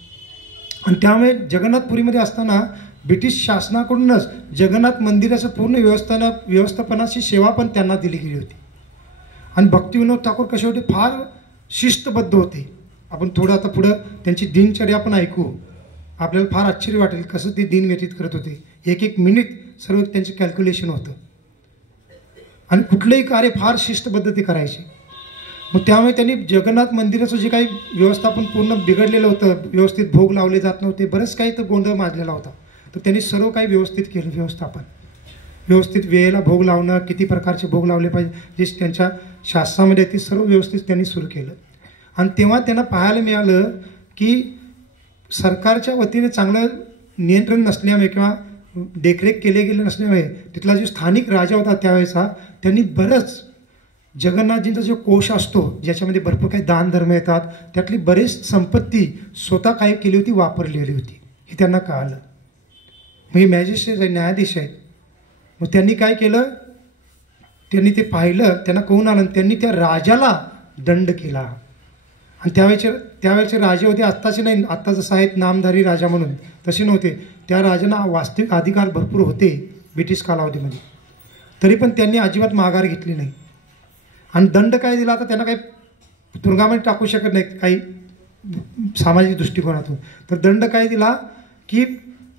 आणि त्यामुळे जगन्नाथपुरीमध्ये असताना ब्रिटिश शासनाकडूनच जगन्नाथ मंदिराचं पूर्ण व्यवस्थापनाची सेवा पण त्यांना दिली गेली होती. आणि भक्तिविनोद ठाकूर कसे होते, फार शिस्तबद्ध होते. आपण थोडं आता पुढं त्यांची दिनचर्या पण ऐकू, आपल्याला फार आश्चर्य वाटेल कसं ते दिन व्यतीत करत होते. 1-1 मिनिट सर्व त्यांचे कॅल्क्युलेशन होतं आणि कुठलंही कार्य फार शिस्तबद्ध ते करायचे. मग त्यामुळे त्यांनी जगन्नाथ मंदिराचं जे काही व्यवस्थापन पूर्ण बिघडलेलं होतं, व्यवस्थित भोग लावले जात नव्हते, बरंच काही तर गोंधळ माजलेला होता, तर त्यांनी सर्व काही व्यवस्थित केलं. व्यवस्थापन व्यवस्थित, वेळेला भोग लावणं, किती प्रकारचे भोग लावले पाहिजे, जे त्यांच्या शास्त्रामध्ये ते सर्व व्यवस्थित त्यांनी सुरू केलं. आणि तेव्हा त्यांना पाहायला मिळालं की सरकारच्या वतीने चांगलं नियंत्रण नसल्यामुळे किंवा देखरेख केले गेले नसल्यामुळे तिथला जो स्थानिक राजा होता त्यावेळेचा, त्यांनी बरंच जगन्नाथजींचा जो कोश असतो ज्याच्यामध्ये भरपूर काही दान धर्म येतात, त्यातली बरेच संपत्ती स्वतः काय केली होती, वापरलेली होती, हे त्यांना कळालं. मग हे मॅजिस्ट्रेट आहे, न्यायाधीश आहेत. मग त्यांनी काय केलं, त्यांनी ते पाहिलं, त्यांना कळून आलं, त्यांनी त्या राजाला दंड केला. आणि त्यावेळेचे राजे होते, आत्ताचे नाही, आत्ता जसं आहेत नामधारी राजा म्हणून, तसे नव्हते. त्या राजांना वास्तविक अधिकार भरपूर होते ब्रिटिश कालावधीमध्ये, तरी पण त्यांनी अजिबात माघार घेतली नाही. आणि दंड काय दिला, आता त्यांना काही तुरुंगामध्ये टाकू शकत नाही काही सामाजिक दृष्टिकोनातून, तर दंड काय दिला की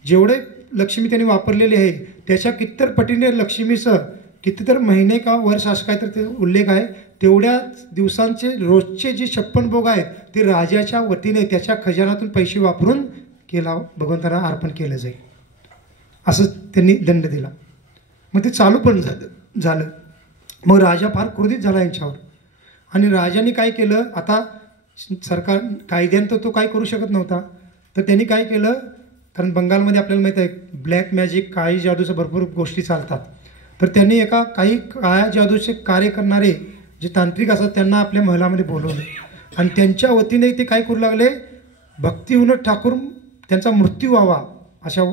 जेवढे लक्ष्मी त्यांनी वापरलेली आहे त्याच्या कितीतर पटीने लक्ष्मीचं कितीतर महिने का वर्ष असं काय तर ते उल्लेख आहे, तेवढ्या दिवसांचे रोजचे जे 56 भोग आहेत ते राजाच्या वतीने त्याच्या खजानातून पैसे वापरून केला भगवंतांना अर्पण केलं जाईल, असं त्यांनी दंड दिला. मग ते चालू पण झालं. मग राजा फार क्रोधित झाला यांच्यावर. आणि राजाने काय केलं, आता सरकार कायद्यानं तो काय करू शकत नव्हता, तर त्यांनी काय केलं, कारण बंगालमध्ये आपल्याला माहीत आहे ब्लॅक मॅजिक, काळी जादूचं भरपूर गोष्टी चालतात, तर त्यांनी काही काळ्या जादूचे कार्य करणारे जे तांत्रिक असतात त्यांना आपल्या महलामध्ये बोलवलं. आणि त्यांच्या वतीने ते काय करू लागले, भक्तिविनोद ठाकूर त्यांचा मृत्यू व्हावा अशा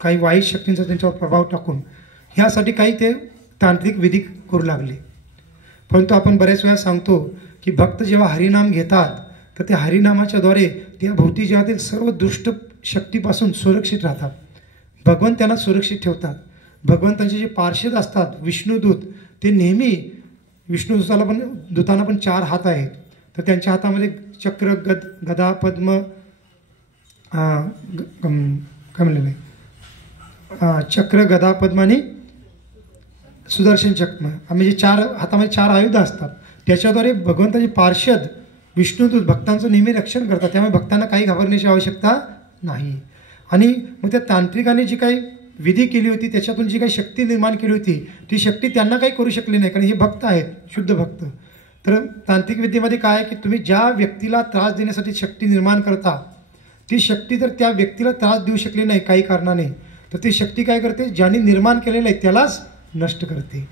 काही वाईट शक्तींचा त्यांच्यावर प्रभाव टाकून ह्यासाठी काही ते तांत्रिक विधी करू लागले. परंतु आपण बऱ्याच वेळा सांगतो की भक्त जेव्हा हरिनाम घेतात तर त्या हरिनामाच्याद्वारे त्या भौतिक जगातील सर्व दुष्ट शक्तीपासून सुरक्षित राहतात. भगवंत त्यांना सुरक्षित ठेवतात. भगवंतांचे जे पार्षद असतात विष्णुदूत, ते नेहमी दूतांना पण 4 हात आहेत. तर त्यांच्या हातामध्ये चक्र, गदा, पद्म, काय म्हणलेलं आहे, चक्र, गदा, पद्म आणि सुदर्शन चक्र, म्हणजे 4 हातामध्ये 4 आयुध असतात. त्याच्याद्वारे भगवंताचे पार्षद विष्णुदूत भक्तांचं नेहमी रक्षण करतात. त्यामुळे भक्तांना काही घाबरण्याची आवश्यकता नाही. आणि मग त्या तांत्रिकाने जी काही विधी केली होती त्याच्यातून जी काही शक्ती निर्माण केली होती ती शक्ती त्यांना काही करू शकली नाही, कारण हे भक्त आहेत, शुद्ध भक्त. तर तांत्रिक विद्येमध्ये काय आहे की तुम्ही ज्या व्यक्तीला त्रास देण्यासाठी शक्ती निर्माण करता ती शक्ती जर त्या व्यक्तीला त्रास देऊ शकली नाही काही कारणाने तर ती शक्ती काय करते, ज्यांनी निर्माण केलेलं आहे त्यालाच नष्ट करते.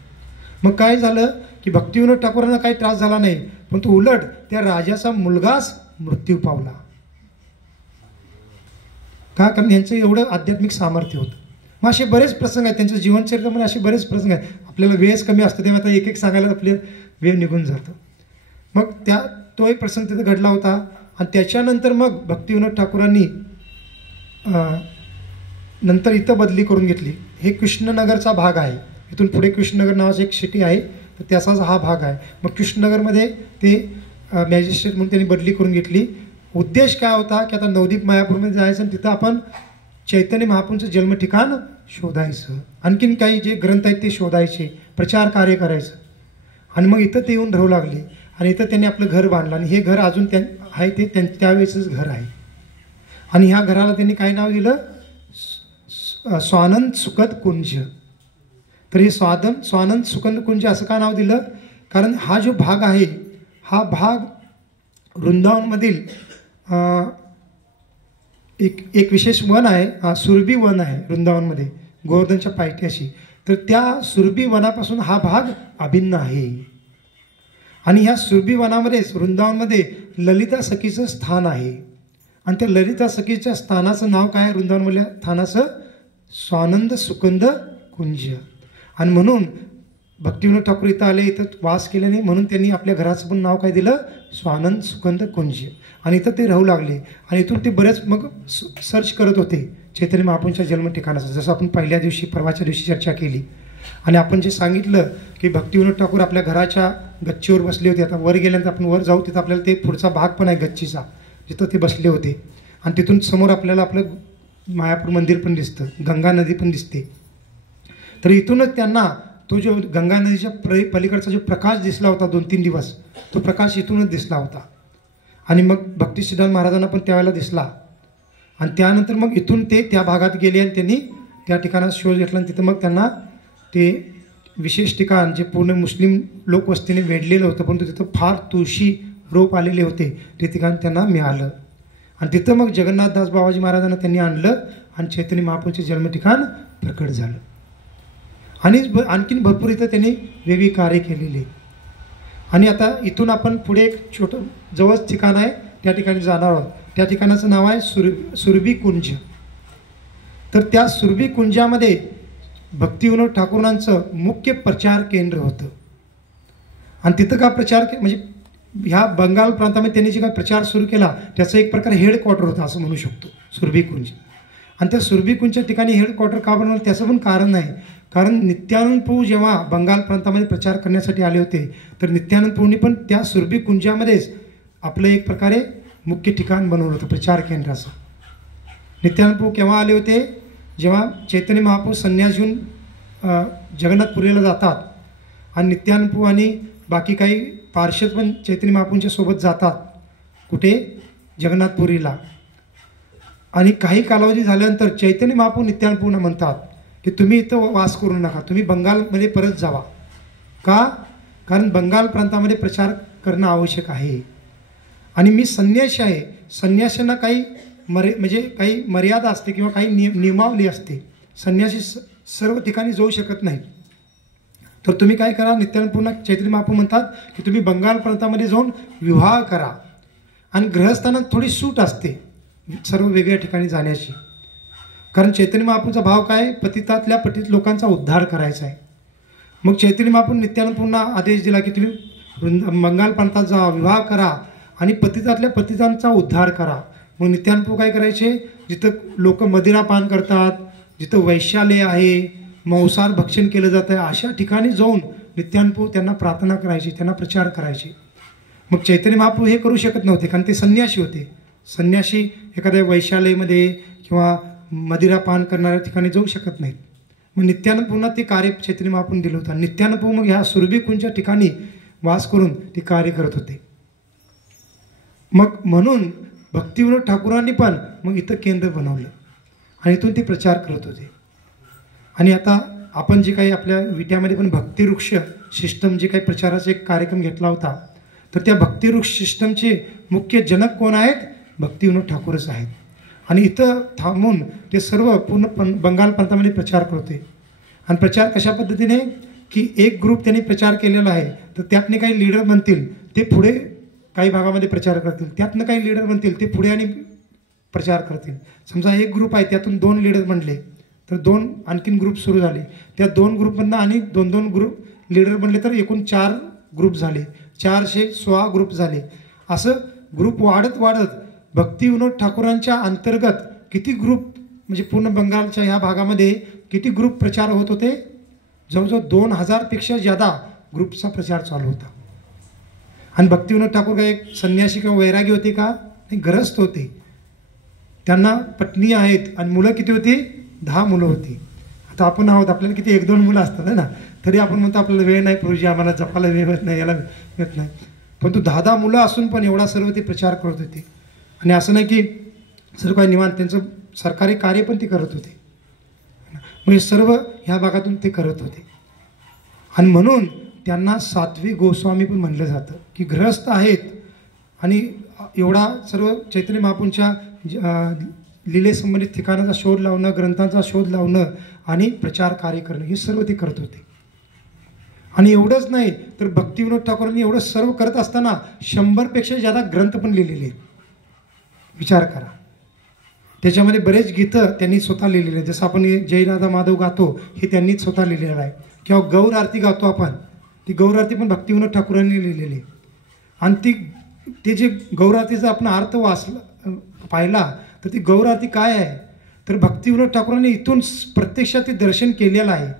मग काय झालं की भक्तिविनोद ठाकूरांना काही त्रास झाला नाही, परंतु उलट त्या राजाचा मुलगाच मृत्यू पावला. का? कारण यांचं एवढं आध्यात्मिक सामर्थ्य होतं. मग असे बरेच प्रसंग आहेत त्यांच्या जीवनचरित्रामध्ये, असे बरेच प्रसंग आहेत. आपल्याला वेळच कमी असतो तेव्हा आता एक सांगायला आपले वेळ निघून जातं. मग तो एक प्रसंग तिथे घडला होता. आणि त्याच्यानंतर मग भक्तिविनोद ठाकूरांनी नंतर इथं बदली करून घेतली. हे कृष्णनगरचा भाग आहे. इथून पुढे कृष्णनगर नावाची एक सिटी आहे, तर त्याचाच हा भाग आहे. मग कृष्णनगरमध्ये ते मॅजिस्ट्रेट म्हणून त्यांनी बदली करून घेतली. उद्देश काय होता की आता नवदीप मायापूरमध्ये जायचं आणि तिथं आपण चैतन्य महाप्रभूंचं जन्म ठिकाण शोधायचं, आणखीन काही जे ग्रंथ आहेत ते शोधायचे, प्रचार कार्य करायचं. आणि मग इथं ते येऊन राहू लागले. आणि इथं त्यांनी आपलं घर बांधलं. आणि हे घर अजून आहे ते त्यावेळेचंच घर आहे. आणि ह्या घराला त्यांनी काय नाव दिलं, स्वानंद सुखद कुंज. तर हे स्वानंद सुखद कुंज असं का नाव दिलं, कारण हा जो भाग आहे हा भाग वृंदावनमधील एक विशेष वन आहे, सुरभी वन आहे वृंदावनमध्ये गोवर्धनच्या पायथ्याशी. तर त्या सुरभी वनापासून हा भाग अभिन्न आहे. आणि ह्या सुरभी वनामध्येच वृंदावनमध्ये ललिता सखीचं स्थान आहे. आणि त्या ललिता सखीच्या स्थानाचं नाव काय आहे वृंदावनमधल्या स्थानाचं, स्वानंद सुकंद कुंज. आणि म्हणून भक्तिविनोद ठाकूर इथं आले, इथं वास केल्याने म्हणून त्यांनी आपल्या घराचं पण नाव काय दिलं, स्वानंद सुकंद कुंज. आणि इथं ते राहू लागले. आणि इथून ते बरेच मग सर्च करत होते चैतन्य महाप्रभूंच्या जन्म ठिकाणाचं, जसं आपण पहिल्या दिवशी परवाच्या दिवशी चर्चा केली. आणि आपण जे सांगितलं की भक्तिविनोद ठाकूर आपल्या घराच्या गच्चीवर बसले होते. आता वर गेल्यानंतर आपण वर जाऊ, तिथं आपल्याला ते पुढचा भाग पण आहे गच्चीचा, जिथं ते बसले होते. आणि तिथून समोर आपल्याला आपलं मायापूर मंदिर पण दिसतं, गंगा नदी पण दिसते. तर इथूनच त्यांना तो जो गंगा नदीच्या पलीकडचा जो प्रकाश दिसला होता 2-3 दिवस, तो प्रकाश इथूनच दिसला होता. आणि मग भक्ती सिद्धांत महाराजांना पण त्यावेळेला दिसला. आणि त्यानंतर मग इथून ते त्या भागात गेले आणि त्यांनी त्या ठिकाणात शोध घेतला. आणि तिथं मग त्यांना ते विशेष ठिकाण जे पूर्ण मुस्लिम लोकवस्तीने वेढलेलं होतं, परंतु तिथं फार तुळशी रोप आलेले होते, ते ठिकाण त्यांना मिळालं. आणि तिथं मग जगन्नाथदास बाबाजी महाराजांना त्यांनी आणलं आणि चैतन्य महाप्रभूंचे जन्म ठिकाण प्रकट झालं. आणि आणखीन भरपूर इथं त्यांनी वेगळी कार्य केलेली. आणि आता इथून आपण पुढे एक छोटं जवळच ठिकाण आहे, त्या ठिकाणी जाणार आहोत. त्या ठिकाणाचं नाव आहे सुरभी कुंज. तर त्या सुरभी कुंजामध्ये भक्तिविनोद ठाकूरांचं मुख्य प्रचार केंद्र होतं. आणि तिथं का प्रचार म्हणजे ह्या बंगाल प्रांतामध्ये त्यांनी जे काय प्रचार सुरू केला त्याचं एक प्रकार हेडक्वार्टर होतं असं म्हणू शकतो, सुरभी कुंज. आणि त्या सुरभी कुंजच्या ठिकाणी हेडक्वार्टर का बनवलं त्याचं पण कारण आहे. कारण नित्यानंद प्रभू जेव्हा बंगाल प्रांतामध्ये प्रचार करण्यासाठी आले होते तर नित्यानंद प्रभूंनी पण त्या सुरभी कुंजामध्येच आपलं एक प्रकारे मुख्य ठिकाण बनवलं होतं प्रचार केंद्राचं. नित्यानंद प्रभू केव्हा आले होते, जेव्हा चैतन्य महाप्रभू संन्यास घेऊन जगन्नाथपुरीला जातात. आणि नित्यानंद प्रभू आणि बाकी काही पार्षद पण चैतन्य महाप्रभूंच्या सोबत जातात. कुठे? जगन्नाथपुरीला. आणि काही कालावधी झाल्यानंतर चैतन्य महाप्रभू नित्यानंद प्रभूंना म्हणतात की तुम्ही इथं वास करू नका, तुम्ही बंगालमध्ये परत जावा. का? कारण बंगाल प्रांतामध्ये प्रचार करणं आवश्यक आहे. आणि मी संन्यासी आहे, संन्याशांना काही म्हणजे काही मर्यादा असते किंवा काही नियमावली असते. संन्यासी सर्व ठिकाणी जाऊ शकत नाही. तर तुम्ही काय करा, नित्यानंद प्रभू चैतन्य महाप्रभू म्हणतात की तुम्ही बंगाल प्रांतामध्ये जाऊन विवाह करा. आणि ग्रहस्थानात थोडी सूट असते, सर्व वेगळ्या ठिकाणी जाण्याची. कारण चैतन्य महाप्रभूंचा भाव काय, पतितातल्या पतित लोकांचा उद्धार करायचा आहे. मग चैतन्य महाप्रभू नित्यानं पुन्हा आदेश दिला की तुम्ही बंगाल प्रांताचा विवाह करा आणि पतितातल्या पतितांचा उद्धार करा. मग नित्यानं प्रभू काय करायचे, जिथं लोक मदिरा पान करतात, जिथं वैश्यालय आहे, मांसाहार भक्षण केलं जातं आहे, अशा ठिकाणी जाऊन नित्यानं प्रभू त्यांना प्रार्थना करायची, त्यांना प्रचार करायचे. मग चैतन्य महाप्रभू हे करू शकत नव्हते, कारण ते संन्यासी होते. संन्यासी एखाद्या वैश्यालयमध्ये किंवा मदिरा पान करणाऱ्या ठिकाणी जाऊ शकत नाहीत. मग नित्यानं पुन्हा ते कार्य चैतन्य महाप्रभूंनी दिलं होतं. नित्यानं प्रभू मग ह्या सुरभीकुंजच्या ठिकाणी वास करून ते कार्य करत होते. मग म्हणून भक्तिविनोद ठाकूरांनी पण मग इथं केंद्र बनवलं आणि इथून ते प्रचार करत होते. आणि आता आपण जे काही आपल्या विट्यामध्ये पण भक्तिवृक्ष सिस्टम जे काही प्रचाराचा एक कार्यक्रम घेतला होता, तर त्या भक्तिवृक्ष सिस्टमचे मुख्य जनक कोण आहेत, भक्तिविनोद ठाकूरच आहेत. आणि इथं थांबून ते सर्व पूर्ण बंगाल प्रांतामध्ये प्रचार करते. आणि प्रचार कशा पद्धतीने की एक ग्रुप त्यांनी प्रचार केलेला आहे, तर त्यातने काही लीडर बनतील ते पुढे काही भागामध्ये प्रचार करतील, त्यातनं काही लीडर बनतील ते पुढे आणि प्रचार करतील. समजा एक ग्रुप आहे, त्यातून 2 लीडर बनले, तर 2 आणखीन ग्रुप सुरू झाले, त्या 2 ग्रुपमधनं आणि 2-2 ग्रुप लीडर बनले, तर एकूण 4 ग्रुप झाले, 416 ग्रुप झाले. असं ग्रुप वाढत वाढत भक्तिविनोद ठाकूरांच्या अंतर्गत किती ग्रुप, म्हणजे पूर्ण बंगालच्या ह्या भागामध्ये किती ग्रुप प्रचार होत होते, जवळजवळ 2000पेक्षा जादा ग्रुपचा प्रचार चालू होता. आणि भक्तिविनोद ठाकूर काय एक संन्यासी किंवा वैरागी होते का, नाही, गृहस्थ होते. त्यांना पत्नी आहेत आणि मुलं किती होती, 10 मुलं होती. आता आपण आहोत, आपल्याला किती 1-2 मुलं असतात ना, तरी आपण म्हणतो आपल्याला वेळ नाही प्रभूजी, आम्हाला जपायला वेळ मिळत नाही, याला मिळत नाही. पण 10 मुलं असून पण एवढा सर्व ते प्रचार करत होते. आणि असं नाही की सर्व काही निवांत, त्यांचं सरकारी कार्य पण ते करत होते. म्हणजे सर्व ह्या भागातून ते करत होते. आणि म्हणून त्यांना सात्विक गोस्वामी पण म्हणलं जातं, की गृहस्थ आहेत आणि एवढा सर्व चैतन्य महाप्रभूंच्या लीलेसंबंधित ठिकाणाचा शोध लावणं, ग्रंथांचा शोध लावणं आणि प्रचार कार्य करणं, हे सर्व ते करत होते. आणि एवढंच नाही तर भक्तिविनोद ठाकूरांनी एवढं सर्व करत असताना 100पेक्षा जादा ग्रंथ पण लिहिलेले आहेत. विचार करा, त्याच्यामध्ये बरेच गीतं त्यांनी स्वतः लिहिलेले आहेत. जसं आपण जय राधा माधव गातो, हे त्यांनीच स्वतः लिहिलेलं आहे. किंवा गौर आरती गातो आपण, ती गौर आरती पण भक्तिविनोद ठाकूरांनी लिहिलेली आहे. आणि ते जे गौर आरतीचा आपण अर्थ पाहिला, तर ती गौर आरती काय आहे, तर भक्तिविनोद ठाकूरांनी इथून प्रत्यक्षात ते दर्शन केलेलं आहे.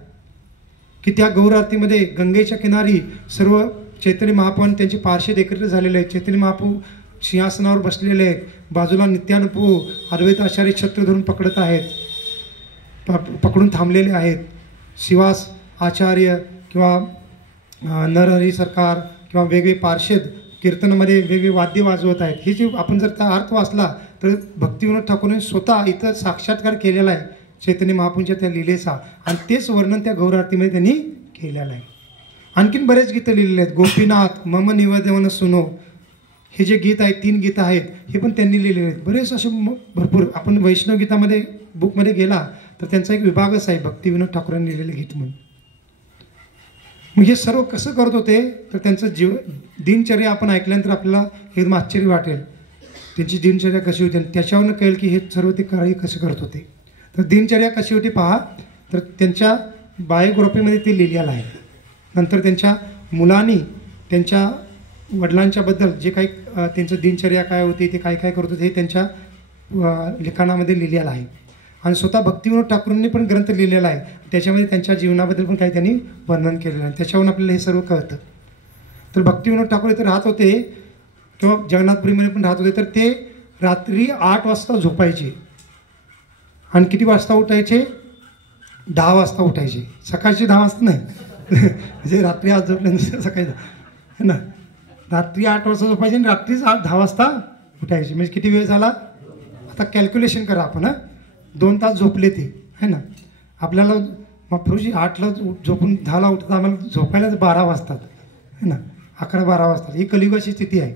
की त्या गौर आरतीमध्ये गंगेच्या किनारी सर्व चैतन्य महाप्रभू त्यांचे पार्षद एकत्रित झालेले आहेत. चैतन्य महाप्रभू सिंहासनावर बसलेले आहेत, बाजूला नित्यानं प्रभू अद्वैत आचार्य छत्र धरून पकडत आहेत, पकडून थांबलेले आहेत. शिवास आचार्य किंवा नरहरी सरकार किंवा वेगवेगळे पार्षद कीर्तनामध्ये वेगवेगळे वाद्य वाजवत आहेत. हे जे आपण जर त्या अर्थ वाचला तर भक्तिविनोद ठाकूरांनी स्वतः इथं साक्षात्कार केलेला आहे चैतन्य महाप्रभूंच्या त्या लीलेचा, आणि तेच वर्णन त्या गौर आरतीमध्ये त्यांनी केलेलं आहे. आणखीन बरेच गीतं लिहिलेले आहेत. गोपीनाथ मम निवेदन सुनो, हे जे गीत आहेत 3 गीतं आहेत, हे पण त्यांनी लिहिलेले आहेत. बरेच असे भरपूर, आपण वैष्णव गीतामध्ये बुकमध्ये गेला तर त्यांचा एक विभागच आहे भक्तिविनोद ठाकूरांनी लिहिलेले गीत म्हणून. मग हे सर्व कसं करत होते, तर त्यांचं दिनचर्या आपण ऐकल्यानंतर आपल्याला एकदम आश्चर्य वाटेल. त्यांची दिनचर्या कशी होती, त्याच्यावरून कळेल की हे सर्व ते कार्य कसे करत होते. तर दिनचर्या कशी होती पहा, तर त्यांच्या बायोग्राफीमध्ये ते लिहिलेलं आहे. नंतर त्यांच्या मुलांनी त्यांच्या वडिलांच्याबद्दल जे काही त्यांचं दिनचर्या काय होती, ते काय काय करत होते, हे त्यांच्या लिखाणामध्ये लिहिलेलं आहे. आणि स्वतः भक्तिविनोद ठाकूरांनी पण ग्रंथ लिहिलेला आहे, त्याच्यामध्ये त्यांच्या जीवनाबद्दल पण काही त्यांनी वर्णन केलेलं आहे. त्याच्यावरून आपल्याला हे सर्व कळतं. तर भक्तिविनोद ठाकूर इथे राहत होते किंवा जगन्नाथपुरीमध्ये पण राहत होते, तर ते रात्री 8 वाजता झोपायचे आणि किती वाजता उठायचे, 10 वाजता उठायचे. सकाळचे 10 वाजता नाही, म्हणजे रात्री आज झोपल्यानंतर सकाळी है ना, रात्री 8 वाजता झोपायचे आणि रात्रीच 10 वाजता उठायचे. म्हणजे किती वेळ झाला, आता कॅल्क्युलेशन करा आपण. 2 तास झोपले ते, है ना. आपल्याला मग प्रभूजी 8ला झोपून 10ला उठतात, आम्हाला झोपायलाच 12 वाजतात, है ना, 11-12 वाजतात. ही कलियुगाची स्थिती आहे.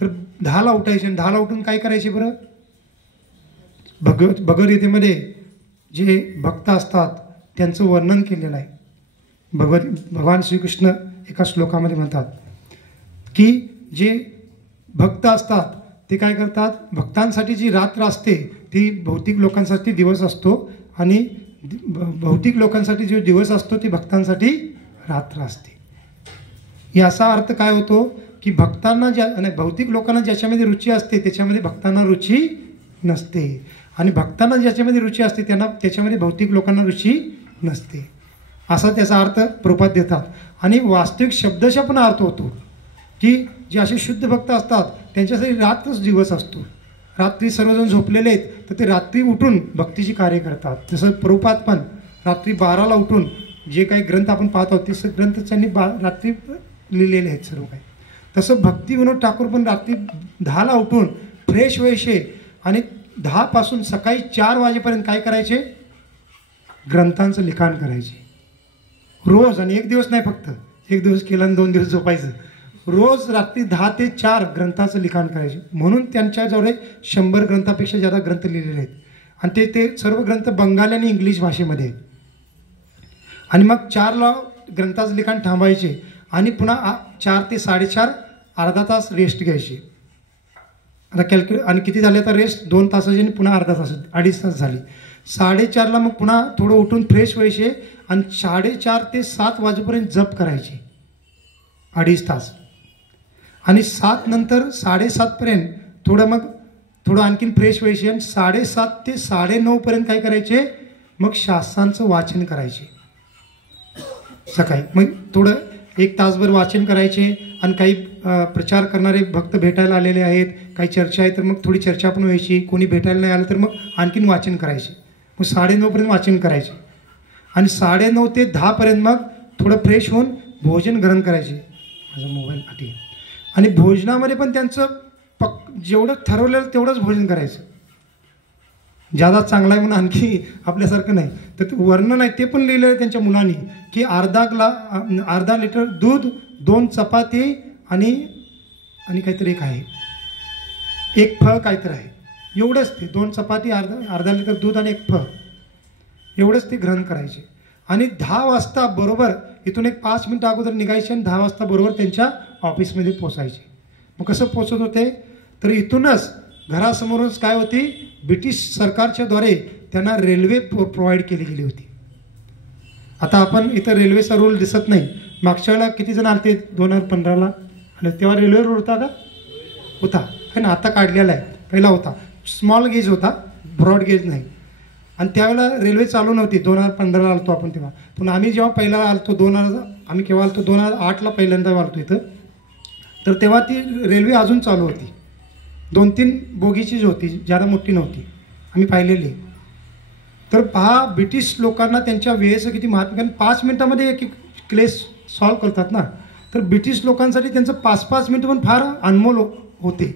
तर 10ला उठायचे आणि 10ला उठून काय करायचे बरं, भगवद्गीतेमध्ये जे भक्त असतात त्यांचं वर्णन केलेलं आहे. भगवान श्रीकृष्ण एका श्लोकामध्ये म्हणतात की जे भक्त असतात ते काय करतात, भक्तांसाठी जी रात्र असते ती भौतिक लोकांसाठी दिवस असतो आणि भौतिक लोकांसाठी जो दिवस असतो ती भक्तांसाठी रात्र असते. याचा अर्थ काय होतो की भक्तांना भौतिक लोकांना ज्याच्यामध्ये रुची असते त्याच्यामध्ये भक्तांना रुची नसते, आणि भक्तांना ज्याच्यामध्ये रुची असते त्यांना त्याच्यामध्ये भौतिक लोकांना रुची नसते, असा त्याचा अर्थ प्रभुपाद देतात. आणि वास्तविक शब्दशः पण अर्थ होतो की जे असे शुद्ध भक्त असतात त्यांच्यासाठी रात्रच दिवस असतो. रात्री सर्वजण झोपलेले आहेत तर ते रात्री उठून भक्तीची कार्य करतात. जसं प्रभुपाद पण रात्री 12ला उठून जे काही ग्रंथ आपण पाहत आहोत ते ग्रंथ त्यांनी रात्री लिहिलेले आहेत सर्व काही. तसं भक्ती विनोद ठाकूर पण रात्री 10ला उठून फ्रेश व्हायचे आणि 10 पासून सकाळी 4 वाजेपर्यंत काय करायचे, ग्रंथांचं लिखाण करायचे रोज. आणि एक दिवस नाही, फक्त एक दिवस केलं आणि 2 दिवस झोपायचं. रोज रात्री 10 ते 4 ग्रंथाचं लिखाण करायचे. म्हणून त्यांच्याजवळ 100 ग्रंथापेक्षा जादा ग्रंथ लिहिलेले आहेत. आणि ते सर्व ग्रंथ बंगाली आणि इंग्लिश भाषेमध्ये आहेत. आणि मग 4ला ग्रंथाचं लिखाण थांबायचे आणि पुन्हा 4 ते 4:30 अर्धा तास रेस्ट घ्यायची. आता आणि किती झाले आता रेस्ट, 2 तासाची आणि पुन्हा अर्धा तास, 2.5 तास झाली. 4:30ला मग पुन्हा थोडं उठून फ्रेश व्हायचे आणि 4:30 ते 7 वाजेपर्यंत जप करायचे 2.5 तास. आणि 7 नंतर 7:30 पर्यंत थोडं आणखीन फ्रेश व्हायचे आणि 7:30 ते 9:30 पर्यंत काय करायचे, मग शास्त्रांचं वाचन करायचे सकाळी. मग थोडं 1 तासभर वाचन करायचे आणि काही प्रचार करणारे भक्त भेटायला आलेले आहेत, काही चर्चा आहे तर मग थोडी चर्चा पण व्हायची. कोणी भेटायला नाही आलं तर मग आणखीन वाचन करायचे. मग 9:30 पर्यंत वाचन करायचे आणि 9:30 ते 10 पर्यंत मग थोडं फ्रेश होऊन भोजन ग्रहण करायचे. माझा मोबाईल आठी. आणि भोजनामध्ये पण त्यांचं जेवढं ठरवलेलं तेवढंच भोजन करायचं. ज्यादा चांगला आहे म्हणून आणखी आपल्यासारखं नाही. तर ते वर्णन आहे ते पण लिहिलेलं आहे त्यांच्या मुलांनी की अर्धा लिटर दूध, 2 चपाती आणि काहीतरी एक आहे, 1 फळ काहीतरी आहे, एवढंच. ते 2 चपाती, अर्धा लिटर दूध आणि 1 फळ, एवढंच ते ग्रहण करायचे. आणि 10 वाजता बरोबर इथून 5 मिनिटं अगोदर निघायचे आणि 10 वाजता बरोबर त्यांच्या ऑफिसमध्ये पोचायचे. मग कसं पोचत होते, तर इथूनच घरासमोरूनच काय होती, ब्रिटिश सरकारच्या द्वारे त्यांना रेल्वे प्रोव्हाइड केली गेली होती. आता आपण इथं रेल्वेचा रूल दिसत नाही. मागच्या वेळेला किती जण आले, 2015ला आणि तेव्हा रेल्वे रूल होता का, होता है ना. आता काढलेला आहे, पहिला होता स्मॉल गेज होता, ब्रॉड गेज नाही. आणि त्यावेळेला रेल्वे चालू नव्हती. 2015ला आलतो आपण तेव्हा. पण आम्ही जेव्हा पहिला आलतो आम्ही केव्हा आलतो, 2008ला पहिल्यांदा आलतो इथं. तर तेव्हा ती रेल्वे अजून चालू होती, 2-3 बोगीचीच होती, ज्यादा मोठी नव्हती. आम्ही पाहिलेली. तर पहा ब्रिटिश लोकांना त्यांच्या वेळेचं किती महत्त्व, कारण 5 मिनिटामध्ये एक केस सॉल्व्ह करतात ना. तर ब्रिटिश लोकांसाठी त्यांचं 5-5 मिनिटं पण फार अनमोल होते.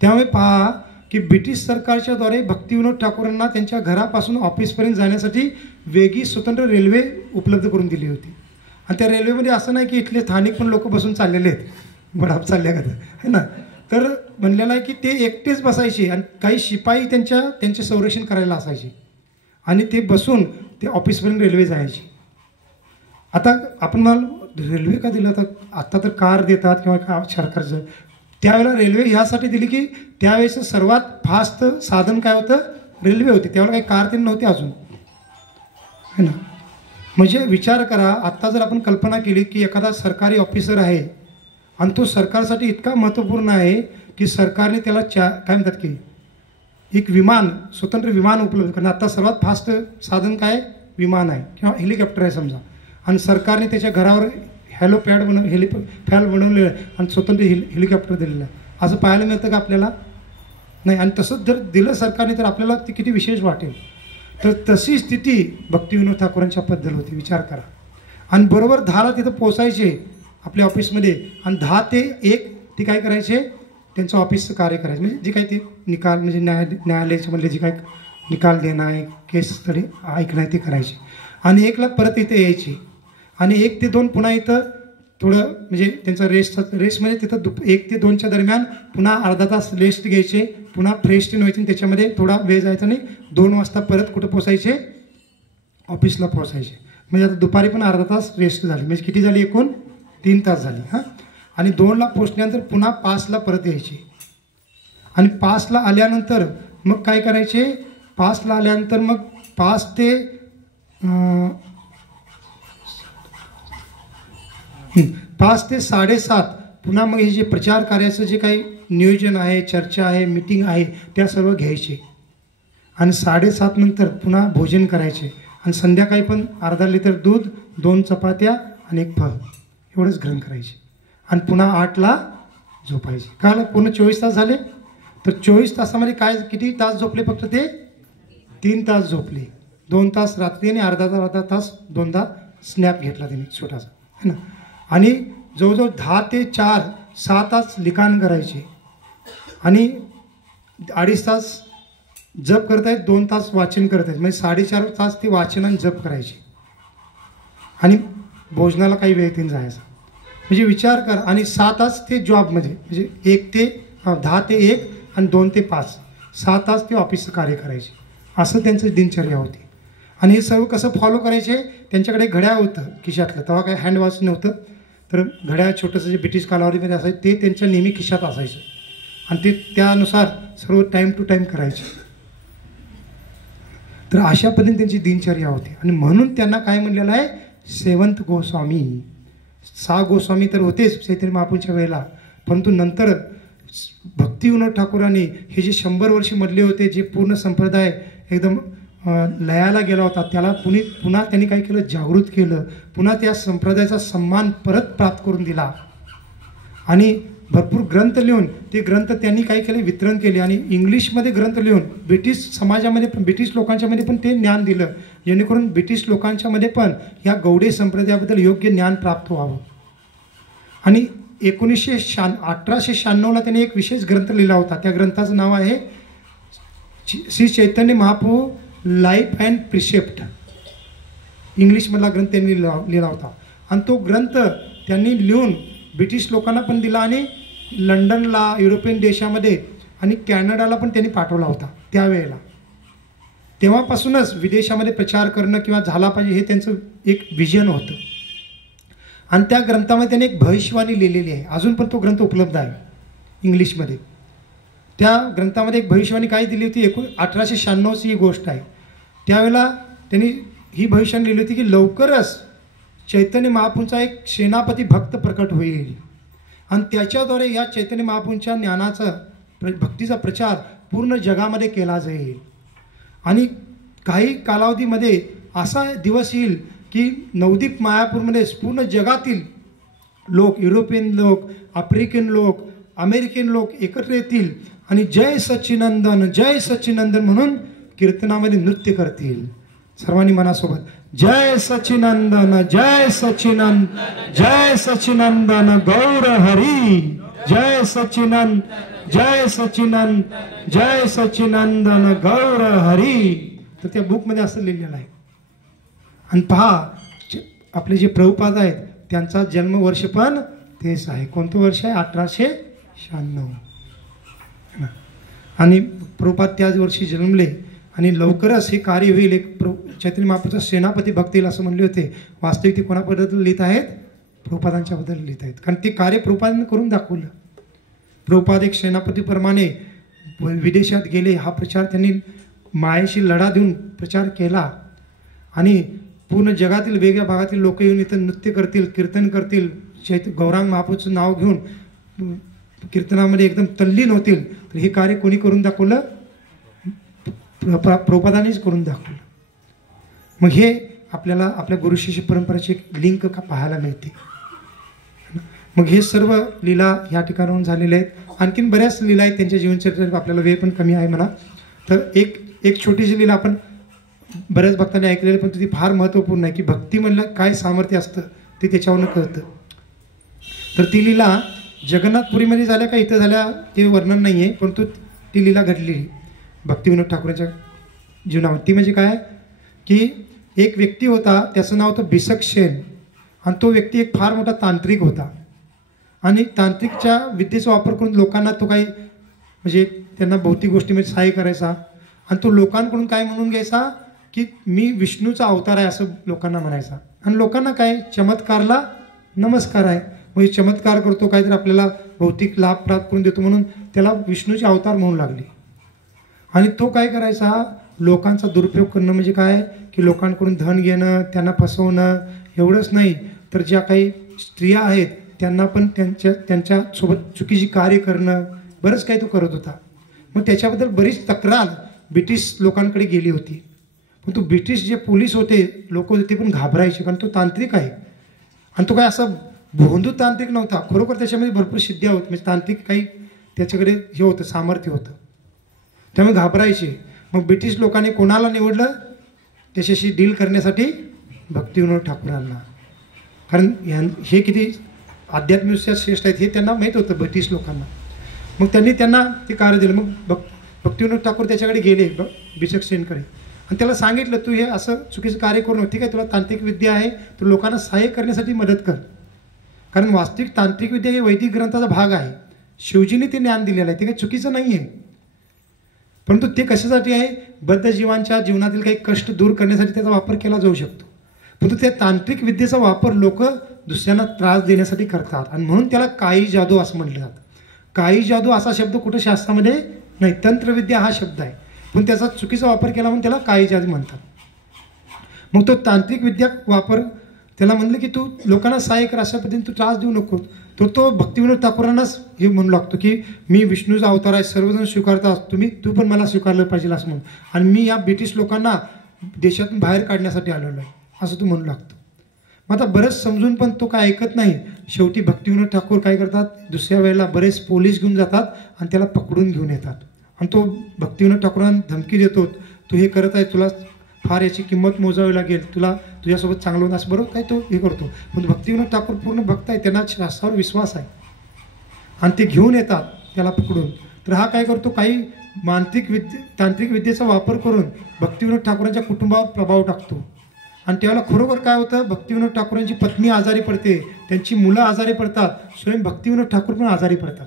त्यामुळे पहा की ब्रिटिश सरकारच्या द्वारे भक्तिविनोद ठाकूरांना त्यांच्या घरापासून ऑफिसपर्यंत जाण्यासाठी वेगळी स्वतंत्र रेल्वे उपलब्ध करून दिली होती. आणि त्या रेल्वेमध्ये असं नाही की इथले स्थानिक पण लोक बसून चाललेले आहेत, बडाप चालल्या का है ना. तर म्हणलेलं आहे की ते एकटेच बसायचे आणि काही शिपाई त्यांचे संरक्षण करायला असायचे आणि ते बसून ते ऑफिसपर्यंत रेल्वे जायची. आता आपण मला रेल्वे का दिलं, तर आत्ता तर कार देतात किंवा सरकारचं. त्यावेळेला रेल्वे ह्यासाठी दिली की त्यावेळेचं सर्वात फास्ट साधन काय होतं, रेल्वे होती. त्यावेळेला काही कार ते नव्हती अजून है ना. म्हणजे विचार करा, आत्ता जर आपण कल्पना केली की एखादा सरकारी ऑफिसर आहे आणि तो सरकारसाठी इतका महत्त्वपूर्ण आहे की सरकारने त्याला काय म्हणतात की एक विमान, स्वतंत्र विमान उपलब्ध करणं. आता सर्वात फास्ट साधन काय, विमान आहे किंवा हेलिकॉप्टर आहे समजा. आणि सरकारने त्याच्या घरावर हेलिपॅड बनवलेलं आहे आणि स्वतंत्र हेलिकॉप्टर दिलेलं आहे. असं पाहायला मिळतं का आपल्याला, नाही. आणि तसंच जर दिलं सरकारने तर आपल्याला ते किती विशेष वाटेल. तर तशी स्थिती भक्तिविनोद ठाकूरांच्या बद्दल होती, विचार करा. आणि बरोबर 10ला तिथं पोचायचे आपल्या ऑफिसमध्ये आणि 10 ते 1 ते काय करायचे, त्यांचं ऑफिसचं कार्य करायचं. म्हणजे जे काही ते निकाल, म्हणजे न्यायालयाच्यामधले जे काही निकाल देणं आहे, केस स्टडी ऐकणं आहे ते करायचे. आणि 1ला परत इथे यायचे आणि 1 ते 2 पुन्हा इथं थोडं म्हणजे त्यांचा रेस्ट म्हणजे तिथं 1 ते 2च्या दरम्यान पुन्हा अर्धा तास रेस्ट घ्यायचे, पुन्हा फ्रेश टीन व्हायचे आणि त्याच्यामध्ये थोडा वेळ जायचा आणि 2 वाजता परत कुठं पोचायचे, ऑफिसला पोचायचे. म्हणजे आता दुपारी पण अर्धा तास रेस्ट झाली, म्हणजे किती झाली, एकूण 3 तास झाली. हां. आणि 2ला पोचल्यानंतर पुन्हा 5ला परत यायचे आणि पासला आल्यानंतर मग काय करायचे, पासला आल्यानंतर मग 5 ते 7:30 पुन्हा मग हे जे प्रचार कार्याचं जे काही नियोजन आहे, चर्चा आहे, मीटिंग आहे, त्या सर्व घ्यायचे. आणि 7:30 नंतर पुन्हा भोजन करायचे. आणि संध्याकाळी पण अर्धा लिटर दूध, 2 चपात्या आणि 1 फळ एवढंच ग्रहण करायचे. आणि पुन्हा 8ला झोपायचे. काल पूर्ण 24 तास झाले. तर 24 तासामध्ये काय किती तास झोपले, फक्त ते 3 तास झोपले. 2 तास रात्री आणि अर्धा तास दोनदा स्नॅप घेतला त्यांनी छोटासा, है ना. आणि जवळजवळ 10 ते 4 6 तास लिखाण करायचे. आणि 2.5 तास जप करत आहेत, 2 तास वाचन करत आहेत. म्हणजे 4.5 तास ते वाचन आणि जप करायचे. आणि भोजनाला काही वेळ त्यांनी जायचा. म्हणजे विचार कर. आणि 6 तास ते जॉबमध्ये, म्हणजे 10 ते 1 आणि 2 ते 5 6 तास ते ऑफिसचं कार्य करायचे. असं त्यांचं दिनचर्या होती. आणि हे सर्व कसं फॉलो करायचे, त्यांच्याकडे घड्याळ होतं खिशातलं. तेव्हा काही हँडवॉश नव्हतं. तर घड्याळ छोटंसं जे ब्रिटिश कालावधीमध्ये असायचं ते त्यांच्या नेहमी खिशात असायचं. आणि ते त्यानुसार सर्व टाईम टू टाईम करायचे. तर अशा पद्धतीने त्यांची दिनचर्या होती. आणि म्हणून त्यांना काय म्हणलेलं आहे, सेवंत गोस्वामी. 6 गोस्वामी तर होतेच चैतन्य महाप्रभूंच्या वेळेला, परंतु नंतर भक्तिविनोद ठाकूरांनी हे जे 100 वर्ष मधले होते, जे पूर्ण संप्रदाय एकदम लयाला गेला होता, त्याला पुन्हा त्यांनी काय केलं, जागृत केलं. पुन्हा त्या संप्रदायाचा सन्मान परत प्राप्त करून दिला. आणि भरपूर ग्रंथ लिहून ते ग्रंथ त्यांनी काय केले, वितरण केले. आणि इंग्लिशमध्ये ग्रंथ लिहून ब्रिटिश समाजामध्ये पण, ब्रिटिश लोकांच्यामध्ये पण ते ज्ञान दिलं, जेणेकरून ब्रिटिश लोकांच्यामध्ये पण या गौडे संप्रदायाबद्दल योग्य ज्ञान प्राप्त व्हावं. आणि 1896ला त्यांनी एक विशेष ग्रंथ लिहिला होता. त्या ग्रंथाचं नाव आहे Shri Chaitanya Mahaprabhu life and precept. इंग्लिशमधला ग्रंथ त्यांनी लिहिला होता. आणि तो ग्रंथ त्यांनी लिहून ब्रिटिश लोकांना पण दिला आणि लंडनला, युरोपियन देशामध्ये आणि कॅनडाला पण त्यांनी पाठवला होता त्यावेळेला. तेव्हापासूनच विदेशामध्ये प्रचार करणं किंवा झाला पाहिजे हे त्यांचं एक विजन होतं. आणि त्या ग्रंथामध्ये त्यांनी एक भविष्यवाणी लिहिलेली आहे. अजून पण तो ग्रंथ उपलब्ध आहे इंग्लिशमध्ये. त्या ग्रंथामध्ये एक भविष्यवाणी काय दिली होती, 1896ची ही गोष्ट आहे. त्यावेळेला त्यांनी ही भविष्यवाणी लिहिली होती की लवकरच चैतन्य महाप्रभूंचा एक सेनापती भक्त प्रकट होईल. आणि त्याच्याद्वारे या चैतन्य महाप्रभूंच्या ज्ञानाचा, भक्तीचा प्रचार पूर्ण जगामध्ये केला जाईल. आणि काही कालावधीमध्ये असा दिवस येईल की नवदीप मायापूरमध्ये पूर्ण जगातील लोक, युरोपियन लोक, आफ्रिकन लोक, अमेरिकन लोक एकत्र येतील आणि जय सच्चिनंदन, जय सच्चिनंदन म्हणून कीर्तनामध्ये नृत्य करतील. सर्वांनी मनासोबत जय सच्चिनंदन, जय सच्चिनंदन, जय सच्चिनंदन गौर हरी, जय सच्चिनंद, जय सच्चिनंद, जय सच्चिनंदन गौर हरी. तर त्या बुकमध्ये असं लिहिलेलं आहे. आणि पहा, आपले जे प्रभुपाद आहेत त्यांचा जन्मवर्ष पण तेच आहे. कोणतं वर्ष आहे, 1896. आणि प्रभुपाद त्याच वर्षी जन्मले. आणि लवकरच हे कार्य होईल, एक चैतन्य महाप्रभूचा सेनापती भक्त येईल असं म्हणले होते. वास्तविक ते कोणाबद्दल लिहित आहेत, प्रभुपादांच्याबद्दल लिहित आहेत. कारण ते कार्य प्रभुपादांनी करून दाखवलं. प्रभुपाद एक सेनापतीप्रमाणे विदेशात गेले. हा प्रचार त्यांनी मायेशी लढा देऊन प्रचार केला. आणि पूर्ण जगातील वेगळ्या भागातील लोक येऊन इथं नृत्य करतील, कीर्तन करतील, गौरांग महाप्रभूचं नाव घेऊन कीर्तनामध्ये एकदम तल्लीन होतील. तर हे कार्य कोणी करून दाखवलं, प्रभुपादांनीच करून दाखवलं. मग हे आपल्याला आपल्या गुरुशिष्य परंपरेची एक लिंक पाहायला मिळते. मग हे सर्व लीला ह्या ठिकाणाहून झालेले आहेत. आणखीन बऱ्याच लीला आहेत त्यांच्या जीवनचरित्रात, आपल्याला वेळ पण कमी आहे म्हणा. तर एक छोटीशी लीला आपण बऱ्याच भक्तांनी ऐकलेली, पण ती फार महत्त्वपूर्ण आहे की भक्ती म्हणलं काय सामर्थ्य असतं ते त्याच्यावरून कळतं. तर ती लीला जगन्नाथपुरीमध्ये झाल्या का इथं झाल्या ते वर्णन नाही आहे, परंतु ती लीला घडली भक्तिविनोद ठाकूरांच्या जीवनावर. ती म्हणजे काय की एक व्यक्ती होता, त्याचं नाव होतं बिसकसेन. आणि तो व्यक्ती एक फार मोठा तांत्रिक होता. आणि तांत्रिकच्या विद्येचा वापर करून लोकांना तो काही म्हणजे त्यांना भौतिक गोष्टीमध्ये सहाय्य करायचा. आणि तो लोकांकडून काय म्हणून घ्यायचा की मी विष्णूचा अवतार आहे असं लोकांना म्हणायचा. आणि लोकांना काय, चमत्कारला नमस्कार आहे, म्हणजे चमत्कार करतो, काहीतरी आपल्याला भौतिक लाभ प्राप्त करून देतो म्हणून त्याला विष्णूचे अवतार म्हणू लागले. आणि तो काय करायचा, लोकांचा दुरुपयोग करणं म्हणजे काय की लोकांकडून धन घेणं, त्यांना फसवणं. एवढंच नाही तर ज्या काही स्त्रिया आहेत त्यांना पण त्यांच्यासोबत चुकीची कार्य करणं, बरंच काही तो करत होता. मग त्याच्याबद्दल बरीच तक्रार ब्रिटिश लोकांकडे गेली होती. पण तो ब्रिटिश जे पोलीस होते, लोक होते, ते पण घाबरायचे, कारण तो तांत्रिक आहे. आणि तो काय असा भोंदू तांत्रिक नव्हता, खरोखर त्याच्यामध्ये भरपूर सिद्ध्या होत, म्हणजे तांत्रिक काही त्याच्याकडे हे होतं, सामर्थ्य होतं. त्यामुळे घाबरायचे. मग ब्रिटिश लोकांनी कोणाला निवडलं त्याच्याशी डील करण्यासाठी? भक्तिविनोद ठाकूरांना. कारण हे किती आध्यात्मिक श्रेष्ठ आहेत हे त्यांना माहीत होतं ब्रिटिश लोकांना. मग त्यांना ते कार्य दिलं. मग भक्तिविनोद ठाकूर त्याच्याकडे गेले बिचकसेनकडे आणि त्याला सांगितलं, तू हे असं चुकीचं कार्य करू नको, ठीक आहे, तुला तांत्रिक विद्या आहे, तू लोकांना सहाय्य करण्यासाठी मदत कर. कारण वास्तविक तांत्रिक विद्या हे वैदिक ग्रंथाचा भाग आहे. शिवजीने ते ज्ञान दिलेलं आहे, ते काही चुकीचं नाही आहे. परंतु ते कशासाठी आहे? बद्ध जीवांच्या जीवनातील काही कष्ट दूर करण्यासाठी त्याचा वापर केला जाऊ शकतो. परंतु त्या तांत्रिक विद्येचा वापर लोक दुसऱ्यांना त्रास देण्यासाठी करतात आणि म्हणून त्याला काई जादू असं म्हटलं जातं. काई जादू असा शब्द कुठं शास्त्रामध्ये नाही, तंत्रविद्या हा शब्द आहे, पण त्याचा चुकीचा वापर केला म्हणून त्याला काई जादू म्हणतात. मग तो तांत्रिक विद्या वापर त्याला म्हणलं की तू लोकांना सहाय्य कर, अशा पद्धतीने तू त्रास देऊ नको. तो भक्तिविनोद ठाकूरांनाच हे म्हणू लागतो की मी विष्णूचा अवतार आहे, सर्वजण स्वीकारतात, तू पण मला स्वीकारलं पाहिजे असं म्हणून, आणि मी या ब्रिटिश लोकांना देशातून बाहेर काढण्यासाठी आलेलो आहे असं तू म्हणू लागतो. मग आता बरंच समजून पण तो काय ऐकत नाही. शेवटी भक्तिविनोद ठाकूर काय करतात, दुसऱ्या वेळेला बरेच पोलीस घेऊन जातात आणि त्याला पकडून घेऊन येतात. आणि तो भक्तिविनोद ठाकूरांना धमकी देतो, तू हे करत आहे, तुला फार याची किंमत मोजावी लागेल, तुला तुझ्यासोबत चांगलं होतं असं बरोबर काय तो हे करतो. पण भक्तिविनोद ठाकूर पूर्ण भक्त आहे, त्यांना शास्त्रावर विश्वास आहे आणि ते घेऊन येतात त्याला पकडून. तर हा काय करतो, काही तांत्रिक विद्येचा वापर करून भक्तिविनोद ठाकूरांच्या कुटुंबावर प्रभाव टाकतो. आणि त्यावेळेला खरोखर काय होतं, भक्तिविनोद ठाकूरांची पत्नी आजारी पडते, त्यांची मुलं आजारी पडतात, स्वयं भक्तिविनोद ठाकूर पण आजारी पडतात,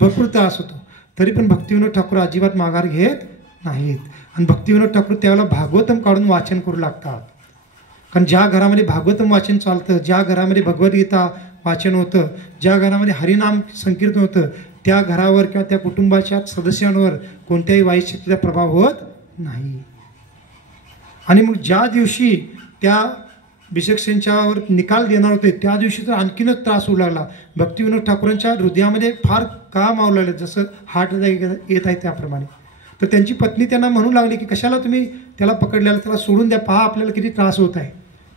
भरपूर त्रास होतो. तरी पण भक्तिविनोद ठाकूर अजिबात माघार घेत नाहीत. आणि भक्तिविनोद ठाकूर त्यावेळेला भागवतम काढून वाचन करू लागतात. कारण ज्या घरामध्ये भागवतम वाचन चालतं, ज्या घरामध्ये भगवद्गीता वाचन होतं, ज्या घरामध्ये हरिनाम संकीर्तन होतं, त्या घरावर किंवा त्या कुटुंबाच्या सदस्यांवर कोणत्याही वाईट शक्तीचा प्रभाव होत नाही. आणि मग ज्या दिवशी त्या बिचकसेनच्यावर निकाल देणार होते त्या दिवशी तर आणखीनच त्रास होऊ लागला. भक्तिविनोद ठाकूरांच्या हृदयामध्ये फार का मावलेलं, जसं हार्ट अटॅक येत आहे त्याप्रमाणे. तर त्यांची पत्नी त्यांना म्हणू लागली की कशाला तुम्ही त्याला पकडल्याला, त्याला सोडून द्या, पहा आपल्याला किती त्रास होत आहे.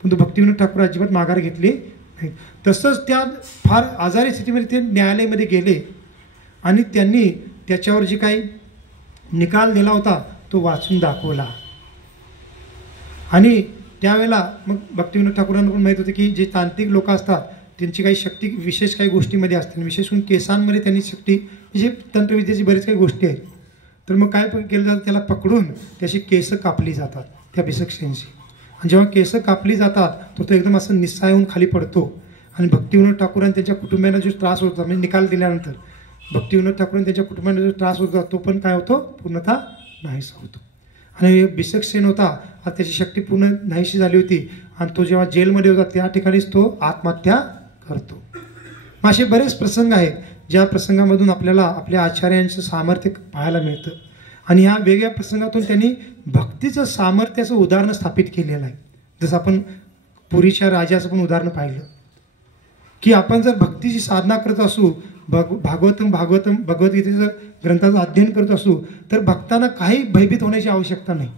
पण तो भक्तिविनोद ठाकूर अजिबात माघार घेतली नाही. तसंच त्या फार आजारी स्थितीमध्ये ते न्यायालयामध्ये गेले आणि त्यांनी त्याच्यावर जे काही निकाल दिला होता तो वाचून दाखवला. आणि त्यावेळेला मग भक्तिविनोद ठाकूरांना पण माहीत होतं की जे तांत्रिक लोक असतात त्यांची काही शक्ती विशेष काही गोष्टीमध्ये असते, विशेष करून केसांमध्ये त्यांनी शक्ती, म्हणजे तंत्रविद्येची बरेच काही गोष्टी आहेत. तर मग काय केलं जातं, त्याला पकडून त्याची केस कापली जातात त्या बिचकसेनची. आणि जेव्हा केस कापली जातात तर तो एकदम असं निस्सहाय होऊन खाली पडतो. आणि भक्तिविनोद ठाकूर आणि त्यांच्या कुटुंबियांना जो त्रास होता, म्हणजे निकाल दिल्यानंतर भक्तिविनोद ठाकूर आणि त्यांच्या कुटुंबियांना जो त्रास होता तो पण काय होतो, पूर्णतः नाहीसा होतो. आणि बिचकसेन होता, आता त्याची शक्ती पूर्ण नाहीशी झाली होती आणि तो जेव्हा जेलमध्ये होता त्या ठिकाणीच तो आत्महत्या करतो. मग असे बरेच प्रसंग आहेत ज्या प्रसंगामधून आपल्याला आपल्या आचार्यांचं सामर्थ्य पाहायला मिळतं. आणि ह्या वेगळ्या प्रसंगातून त्यांनी भक्तीचं सामर्थ्याचं उदाहरण स्थापित केलेलं आहे. जसं आपण पुरीच्या राजाचं पण उदाहरण पाहिलं की आपण जर भक्तीची साधना करत असू, भगवद्गीतेचं ग्रंथाचं अध्ययन करत असू तर भक्तांना काही भयभीत होण्याची आवश्यकता नाही.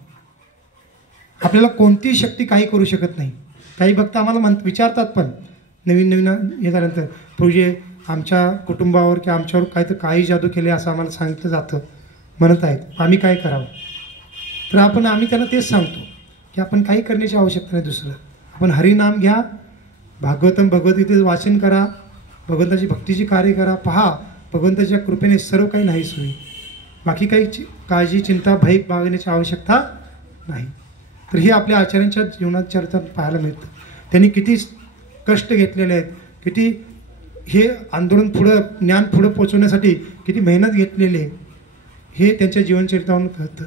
आपल्याला कोणतीही शक्ती काही करू शकत नाही. काही भक्त आम्हाला विचारतात पण नवीन हे झाल्यानंतर, प्रभूजी आमच्या कुटुंबावर किंवा आमच्यावर काय तर काही जादू केले असं आम्हाला सांगितलं जातं, म्हणत आहेत, आम्ही काय करावं. तर आम्ही त्यांना तेच सांगतो की आपण काही करण्याची आवश्यकता नाही. दुसरं आपण हरिनाम घ्या, भगवद्गीतेचं वाचन करा, भगवंताची भक्तीची कार्य करा, पहा भगवंताच्या कृपेने सर्व काही नाहीच होईल. बाकी काही काळजी चिंता भय बाळगण्याची आवश्यकता नाही. तर हे आपल्या आचार्यांच्या जीवनात चरित्रात पाहायला मिळतं. त्यांनी किती कष्ट घेतलेले आहेत, किती हे आंदोलन ज्ञान पुढं पोचवण्यासाठी किती मेहनत घेतलेली आहे हे त्यांच्या जीवनचरित्रावरून कळतं.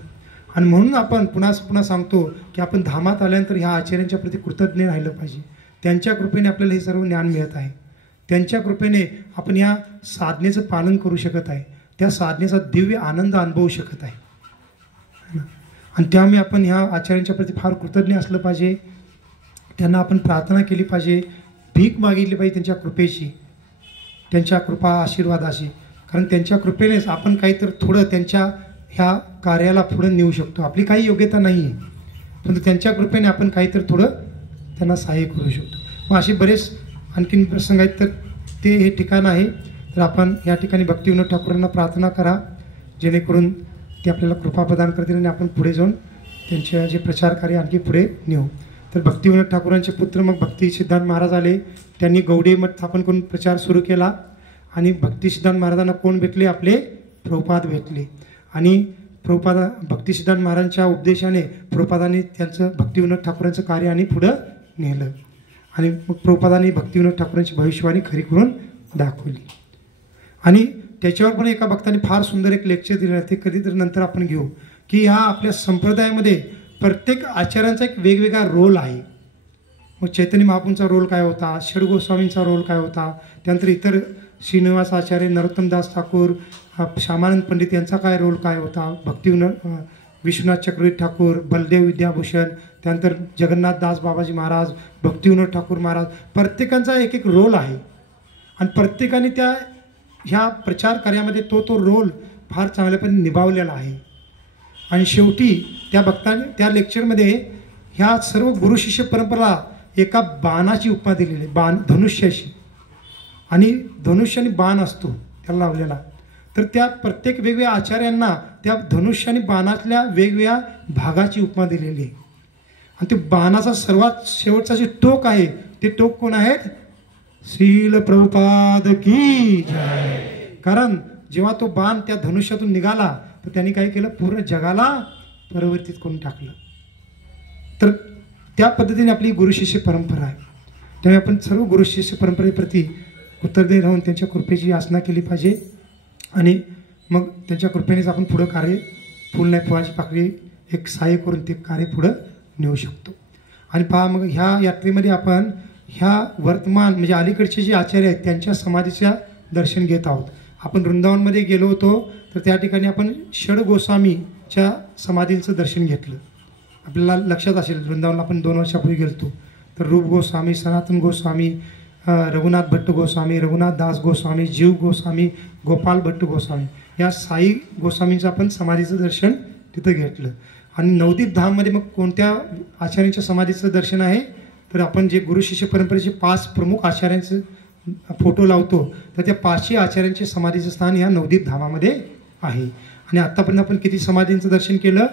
आणि म्हणून आपण पुन्हा सांगतो की आपण धामात आल्यानंतर ह्या आचार्यांच्या प्रती कृतज्ञ राहिलं पाहिजे. त्यांच्या कृपेने आपल्याला हे सर्व ज्ञान मिळत आहे. त्यांच्या कृपेने आपण या साधनेचं पालन करू शकत आहे, त्या साधनेचा दिव्य आनंद अनुभवू शकत आहे आणि त्यामुळे आपण ह्या आचार्यांच्या प्रती फार कृतज्ञ असलं पाहिजे. त्यांना आपण प्रार्थना केली पाहिजे, भीक मागितली पाहिजे त्यांच्या कृपेची, त्यांच्या कृपा आशीर्वादाची. कारण त्यांच्या कृपेनेच आपण काहीतरी थोडं त्यांच्या ह्या कार्याला पुढे नेऊ शकतो. आपली काही योग्यता नाही आहे, परंतु त्यांच्या कृपेने आपण काहीतरी थोडं त्यांना सहाय्य करू शकतो. मग असे बरेच आणखीन प्रसंग आहेत, तर ते हे ठिकाण आहे. तर आपण या ठिकाणी भक्तिविनोद ठाकूरांना प्रार्थना करा, जेणेकरून ते आपल्याला कृपा प्रदान करतील आणि आपण पुढे जाऊन त्यांच्या जे प्रचार कार्य आणखी पुढे नेऊ. तर भक्तिविनोद ठाकूरांचे पुत्र मग भक्ती सिद्धांत महाराज आले. त्यांनी गौडी मठ स्थापन करून प्रचार सुरू केला आणि भक्ती सिद्धांत महाराजांना कोण भेटले? आपले प्रभुपाद भेटले. आणि भक्ती सिद्धांत महाराजांच्या उपदेशाने प्रभुपादांनी त्यांचं भक्तिविनोद ठाकूरांचं कार्य आणि पुढं नेलं आणि मग प्रभुपादांनी भक्तिविनोद ठाकूरांची भविष्यवाणी खरी करून दाखवली. आणि त्याच्यावर पण एका भक्ताने फार सुंदर एक लेक्चर दिलं, ते कधीतरी नंतर आपण घेऊ, की ह्या आपल्या संप्रदायामध्ये प्रत्येक आचार्यांचा एक वेगवेगळा रोल आहे. मग चैतन्य महाप्रभूंचा रोल काय होता, षड गोस्वामींचा रोल काय होता, त्यानंतर इतर श्रीनिवास आचार्य, नरोत्तमदास ठाकूर, श्यामानंद पंडित यांचा काय रोल काय होता, भक्तिविनोद विश्वनाथ चक्रवर्ती ठाकूर, बलदेव विद्याभूषण, त्यानंतर जगन्नाथ दास बाबाजी महाराज, भक्तिविनोद ठाकूर महाराज, प्रत्येकांचा एक एक रोल आहे आणि प्रत्येकाने ह्या प्रचार कार्यामध्ये तो रोल फार चांगल्यापणे निभावलेला आहे. आणि शेवटी त्या भक्ताने त्या लेक्चरमध्ये ह्या सर्व गुरु शिष्य परंपरा एका बाणाची उपमा दिलेली आहे, बाण धनुष्याशी. आणि धनुष्याने बाण असतो त्याला लावलेला, तर त्या प्रत्येक वेगवेगळ्या आचार्यांना त्या धनुष्य आणि बाणातल्या वेगवेगळ्या भागाची उपमा दिलेली आहे. आणि ते बाणाचा सर्वात शेवटचा जे टोक आहे, ते टोक कोण आहेत? श्रील प्रभुपाद की जय. कारण जेव्हा तो बाण त्या धनुष्यातून निघाला तर त्यांनी काय केलं? पूर्ण जगाला परिवर्तित करून टाकलं. तर त्या पद्धतीने आपली गुरुशिष्य परंपरा आहे. त्यामुळे आपण सर्व गुरुशिष्य परंपरेप्रती कृतज्ञ राहून त्यांच्या कृपेची याचना केली पाहिजे आणि मग त्यांच्या कृपेनेच आपण पुढं कार्य फुल नाही फुलाची पाकळी एक सहाय्य करून ते कार्य पुढं नेऊ शकतो. आणि पहा, मग ह्या यात्रेमध्ये आपण ह्या वर्तमान म्हणजे अलीकडचे जे आचार्य आहेत त्यांच्या समाधीच्या दर्शन घेत आहोत. आपण वृंदावनमध्ये गेलो होतो, तर त्या ठिकाणी आपण षड गोस्वामीच्या समाधींचं दर्शन घेतलं. आपल्याला लक्षात असेल, वृंदावनला आपण 2 वर्षापूर्वी गेलो. तर रूप गोस्वामी, सनातन गोस्वामी, रघुनाथ भट्ट गोस्वामी, रघुनाथ दास गोस्वामी, जीव गोस्वामी, गोपाल भट्ट गोस्वामी, या साई गोस्वामींचं आपण समाधीचं दर्शन तिथं घेतलं. आणि नवदीप धाममध्ये मग कोणत्या आचार्यांच्या समाधीचं दर्शन आहे? तर आपण जे गुरु शिष्य परंपरेचे 5 प्रमुख आचार्यांचे फोटो लावतो, तर त्या 5ही आचार्यांचे समाधीचं स्थान या नवदीप धामामध्ये आहे. आणि आत्तापर्यंत आपण किती समाधींचं दर्शन केलं?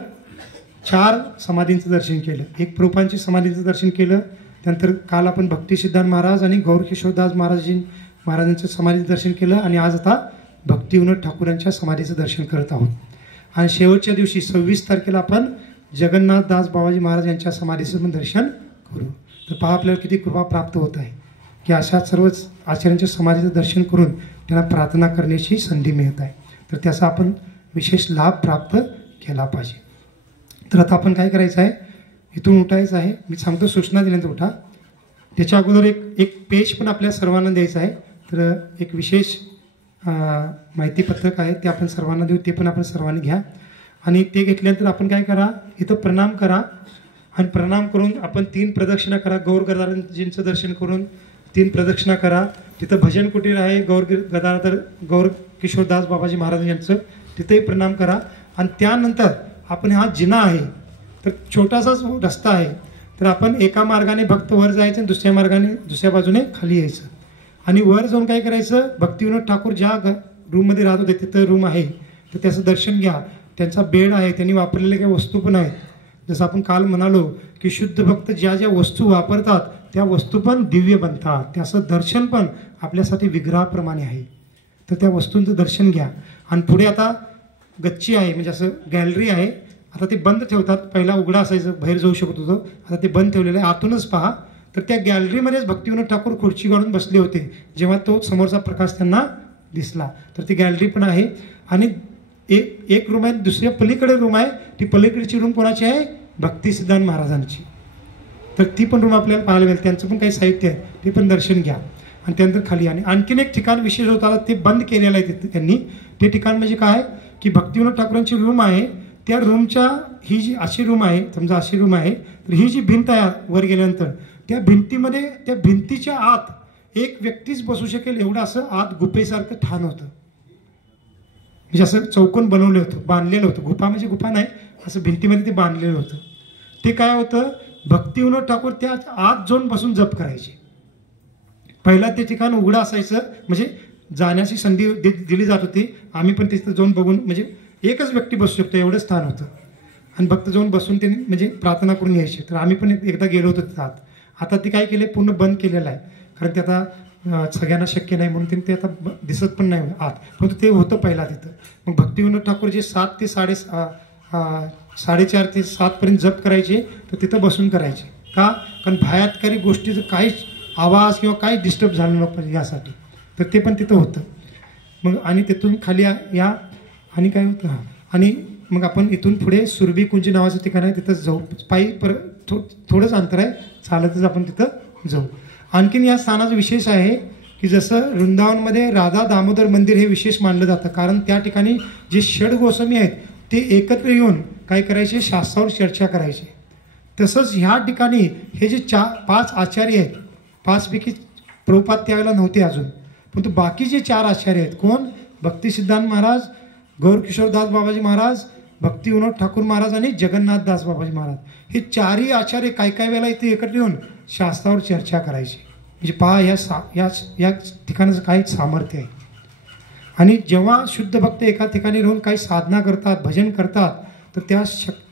4 समाधींचं दर्शन केलं. एक प्रभुपादांची समाधीचं दर्शन केलं, त्यानंतर काल आपण भक्ती सिद्धांत महाराज आणि गौरकिशोरदास महाराजांचं समाधीचं दर्शन केलं आणि आज आता भक्तिविनोद ठाकूरांच्या समाधीचं दर्शन करत आहोत. आणि शेवटच्या दिवशी 26 तारखेला आपण जगन्नाथ दास बाबाजी महाराज यांच्या समाधीचं पण दर्शन करू. तर पहा आपल्याला किती कृपा प्राप्त होत आहे की अशा सर्वच आचार्यांच्या समाधीचं दर्शन करून त्यांना प्रार्थना करण्याची संधी मिळत आहे. तर त्याचा आपण विशेष लाभ प्राप्त केला पाहिजे. तर आता आपण काय करायचं आहे? इथून उठायचं आहे. मी सांगतो सूचना दिल्यानंतर उठा. त्याच्या अगोदर एक पेज पण आपल्या सर्वांना द्यायचं आहे. तर एक विशेष माहितीपत्रक आहे, ते आपण सर्वांना देऊ. ते पण आपण सर्वांनी घ्या. आणि ते घेतल्यानंतर आपण काय करा? इथं प्रणाम करा आणि प्रणाम करून आपण 3 प्रदक्षिणा करा. गौर गदाधरजींचं दर्शन करून 3 प्रदक्षिणा करा. तिथं भजन कुटीर आहे गौर किशोरदास बाबाजी महाराज यांचं, तिथेही प्रणाम करा. आणि त्यानंतर आपण हा जिना आहे, तर छोटासाच रस्ता आहे, तर आपण एका मार्गाने भक्त वर जायचं आणि दुसऱ्या बाजूने खाली यायचं. आणि वर जाऊन काय करायचं? भक्तिविनोद ठाकूर ज्या रूममध्ये राहत होते तिथं रूम आहे, तर त्याचं दर्शन घ्या. त्यांचा बेड आहे, त्यांनी वापरलेल्या काही वस्तू पण आहेत. जसं आपण काल म्हणालो की शुद्ध भक्त ज्या ज्या वस्तू वापरतात त्या वस्तू पण दिव्य बनतात. त्याचं दर्शन पण आपल्यासाठी विग्रहाप्रमाणे आहे. तर त्या वस्तूंचं दर्शन घ्या. आणि पुढे आता गच्ची आहे, म्हणजे असं गॅलरी आहे. आता ते बंद ठेवतात, पहिला उघडा असायचं, बाहेर जाऊ शकत होतो, आता ते बंद ठेवलेलं आहे. आतूनच पहा, तर त्या गॅलरीमध्येच भक्तिविनोद ठाकूर खुर्ची काढून बसले होते जेव्हा तो समोरचा प्रकाश त्यांना दिसला. तर ती गॅलरी पण आहे. आणि एक रूम आहे, दुसऱ्या पलीकडे रूम आहे. ती पलीकडची रूम कोणाची आहे? भक्ती सिद्धांत महाराजांची. तर ती पण रूम आपल्याला पाहायला मिळेल. त्यांचं पण काही साहित्य आहे, ते पण दर्शन घ्या. आणि त्यानंतर खाली. आणि आणखीन एक ठिकाण विशेष होता ते बंद केलेलं आहे तिथे त्यांनी. ते ठिकाण म्हणजे काय की भक्तिविनोद ठाकूरांची रूम आहे, त्या रूमच्या ही जी अशी रूम आहे, समजा अशी रूम आहे, तर ही जी भिंत आहे वर गेल्यानंतर त्या भिंतीमध्ये, त्या भिंतीच्या आत एक व्यक्तीच बसू शकेल एवढं असं आत गुफेसारखं ठाण होतं. म्हणजे असं चौकोन बनवलं होतं, बांधलेलं होतं. गुफा म्हणजे गुफा नाही, असं भिंतीमध्ये ते बांधलेलं होतं. ते काय होतं, भक्तिविनोद ठाकूर त्या आत जाऊन बसून जप करायचे. पहिला ते ठिकाण उघडं असायचं, म्हणजे जाण्याची संधी दिली जात होती. आम्ही पण तिथं जाऊन बघून, म्हणजे एकच व्यक्ती बसू शकतो एवढं स्थान होतं. आणि भक्त जाऊन बसून त्यांनी म्हणजे प्रार्थना करून यायचे. तर आम्ही पण एकदा गेलो होतो तिथं आत. आता ते काय केले, पूर्ण बंद केलेलं आहे, कारण ते आता सगळ्यांना शक्य नाही म्हणून ते आता दिसत पण नाही आत. परंतु ते होतं पहिला तिथं. मग भक्तिविनोद ठाकूर जे 7 ते 4:30 ते 7 पर्यंत जप करायचे, तर तिथं बसून करायचे. का, कारण बाह्यातकारी गोष्टीचं काहीच आवाज किंवा काही डिस्टर्ब झालं नको यासाठी. तर ते पण तिथं होतं. मग आणि तिथून खाली या आणि काय होतं, हां, आणि मग आपण इथून पुढे सुरभी कुंज नावाचं ठिकाण आहे, तिथं जाऊ. पायी थोडंच अंतर आहे, चालतच आपण तिथं जाऊ. आणखीन या स्थानाचं विशेष आहे की जसं वृंदावनमध्ये राधा दामोदर मंदिर हे विशेष मानलं जातं, कारण त्या ठिकाणी जे षड गोस्वामी आहेत ते एकत्र येऊन काय करायचे, शास्त्रावर चर्चा करायचे. तसंच ह्या ठिकाणी हे जे 5 आचार्य आहेत, 5 पैकी प्रभुपाद त्यावेळेला नव्हते अजून, परंतु बाकी जे 4 आचार्य आहेत, कोण, भक्तिसिद्धांत महाराज, गौरकिशोरदास बाबाजी महाराज, भक्तिविनोद ठाकूर महाराज आणि जगन्नाथदास बाबाजी महाराज, हे 4ही आचार्य काय काय वेळेला इथे एकत्र येऊन शास्त्रावर चर्चा करायची. म्हणजे पहा या ठिकाणाचं काही सामर्थ्य आहे. आणि जेव्हा शुद्ध भक्त एका ठिकाणी राहून काही साधना करतात, भजन करतात, तर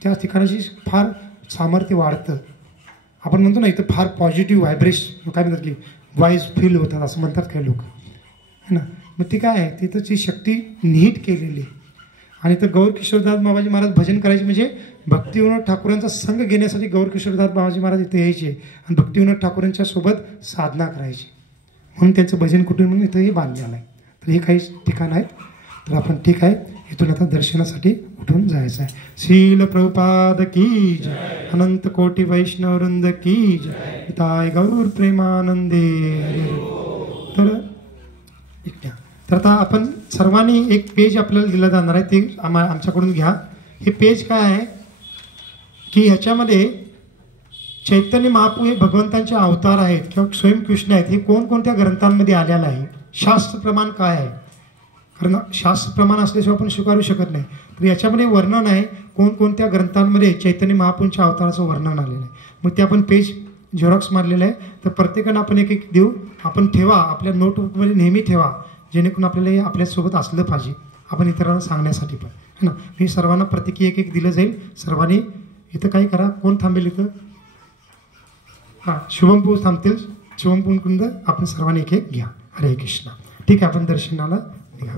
त्या ठिकाणाची फार सामर्थ्य वाढतं. आपण म्हणतो ना, इथं फार पॉझिटिव्ह व्हायब्रेशन, काय म्हणतात की वाईज फील होतात असं म्हणतात काही लोक, है ना. मग ती काय आहे, तिथंची शक्ती निहित केलेली. आणि तर गौरकिशोरदास बाबाजी महाराज भजन करायचे, म्हणजे भक्तिविनोद ठाकूरांचा संघ घेण्यासाठी गौरकिशोरदास बाबाजी महाराज इथे यायचे आणि भक्तिविनोद ठाकूरांच्या सोबत साधना करायची. म्हणून त्यांचं भजन कुटुंब म्हणून इथंही बांधलेलं आहे. तर हे काही ठिकाण आहेत. तर आपण ठीक आहे, इथून आता दर्शनासाठी उठून जायचं आहे. शील प्रभुपाद की जय, अनंत कोटी वैष्णव वृंद की जय, ताय गौर प्रेमानंदे. तर आता आपण सर्वांनी एक पेज आपल्याला दिलं जाणार आहे, ते आमच्याकडून घ्या. हे पेज काय आहे की ह्याच्यामध्ये चैतन्य महाप्रभू हे भगवंतांचे अवतार आहेत किंवा स्वयंकृष्ण आहेत, हे कोणकोणत्या ग्रंथांमध्ये आलेलं आहे, शास्त्र प्रमाण काय आहे, कारण शास्त्र प्रमाण असल्याशिवाय आपण स्वीकारू शकत नाही. तर याच्यामध्ये वर्णन आहे कोणकोणत्या ग्रंथांमध्ये चैतन्य महाप्रभूंच्या अवताराचं वर्णन आलेलं आहे. मग ते आपण पेज झेरॉक्स मारलेलं आहे. तर प्रत्येकानं आपण एक एक देऊ, आपण ठेवा, आपल्या नोटबुकमध्ये नेहमी ठेवा, जेणेकरून आपल्याला हे आपल्यासोबत असलं पाहिजे, आपण इतरांना सांगण्यासाठी पण, है ना. हे सर्वांना प्रत्येकी एक एक दिलं जाईल. सर्वांनी इथं काय करा, कोण थांबेल इथं, हां, शुभमपू थांबतील, शुभमपून कुंद आपण सर्वांनी एक एक घ्या. हरे कृष्ण. ठीक आहे, आपण दर्शनाला निघा.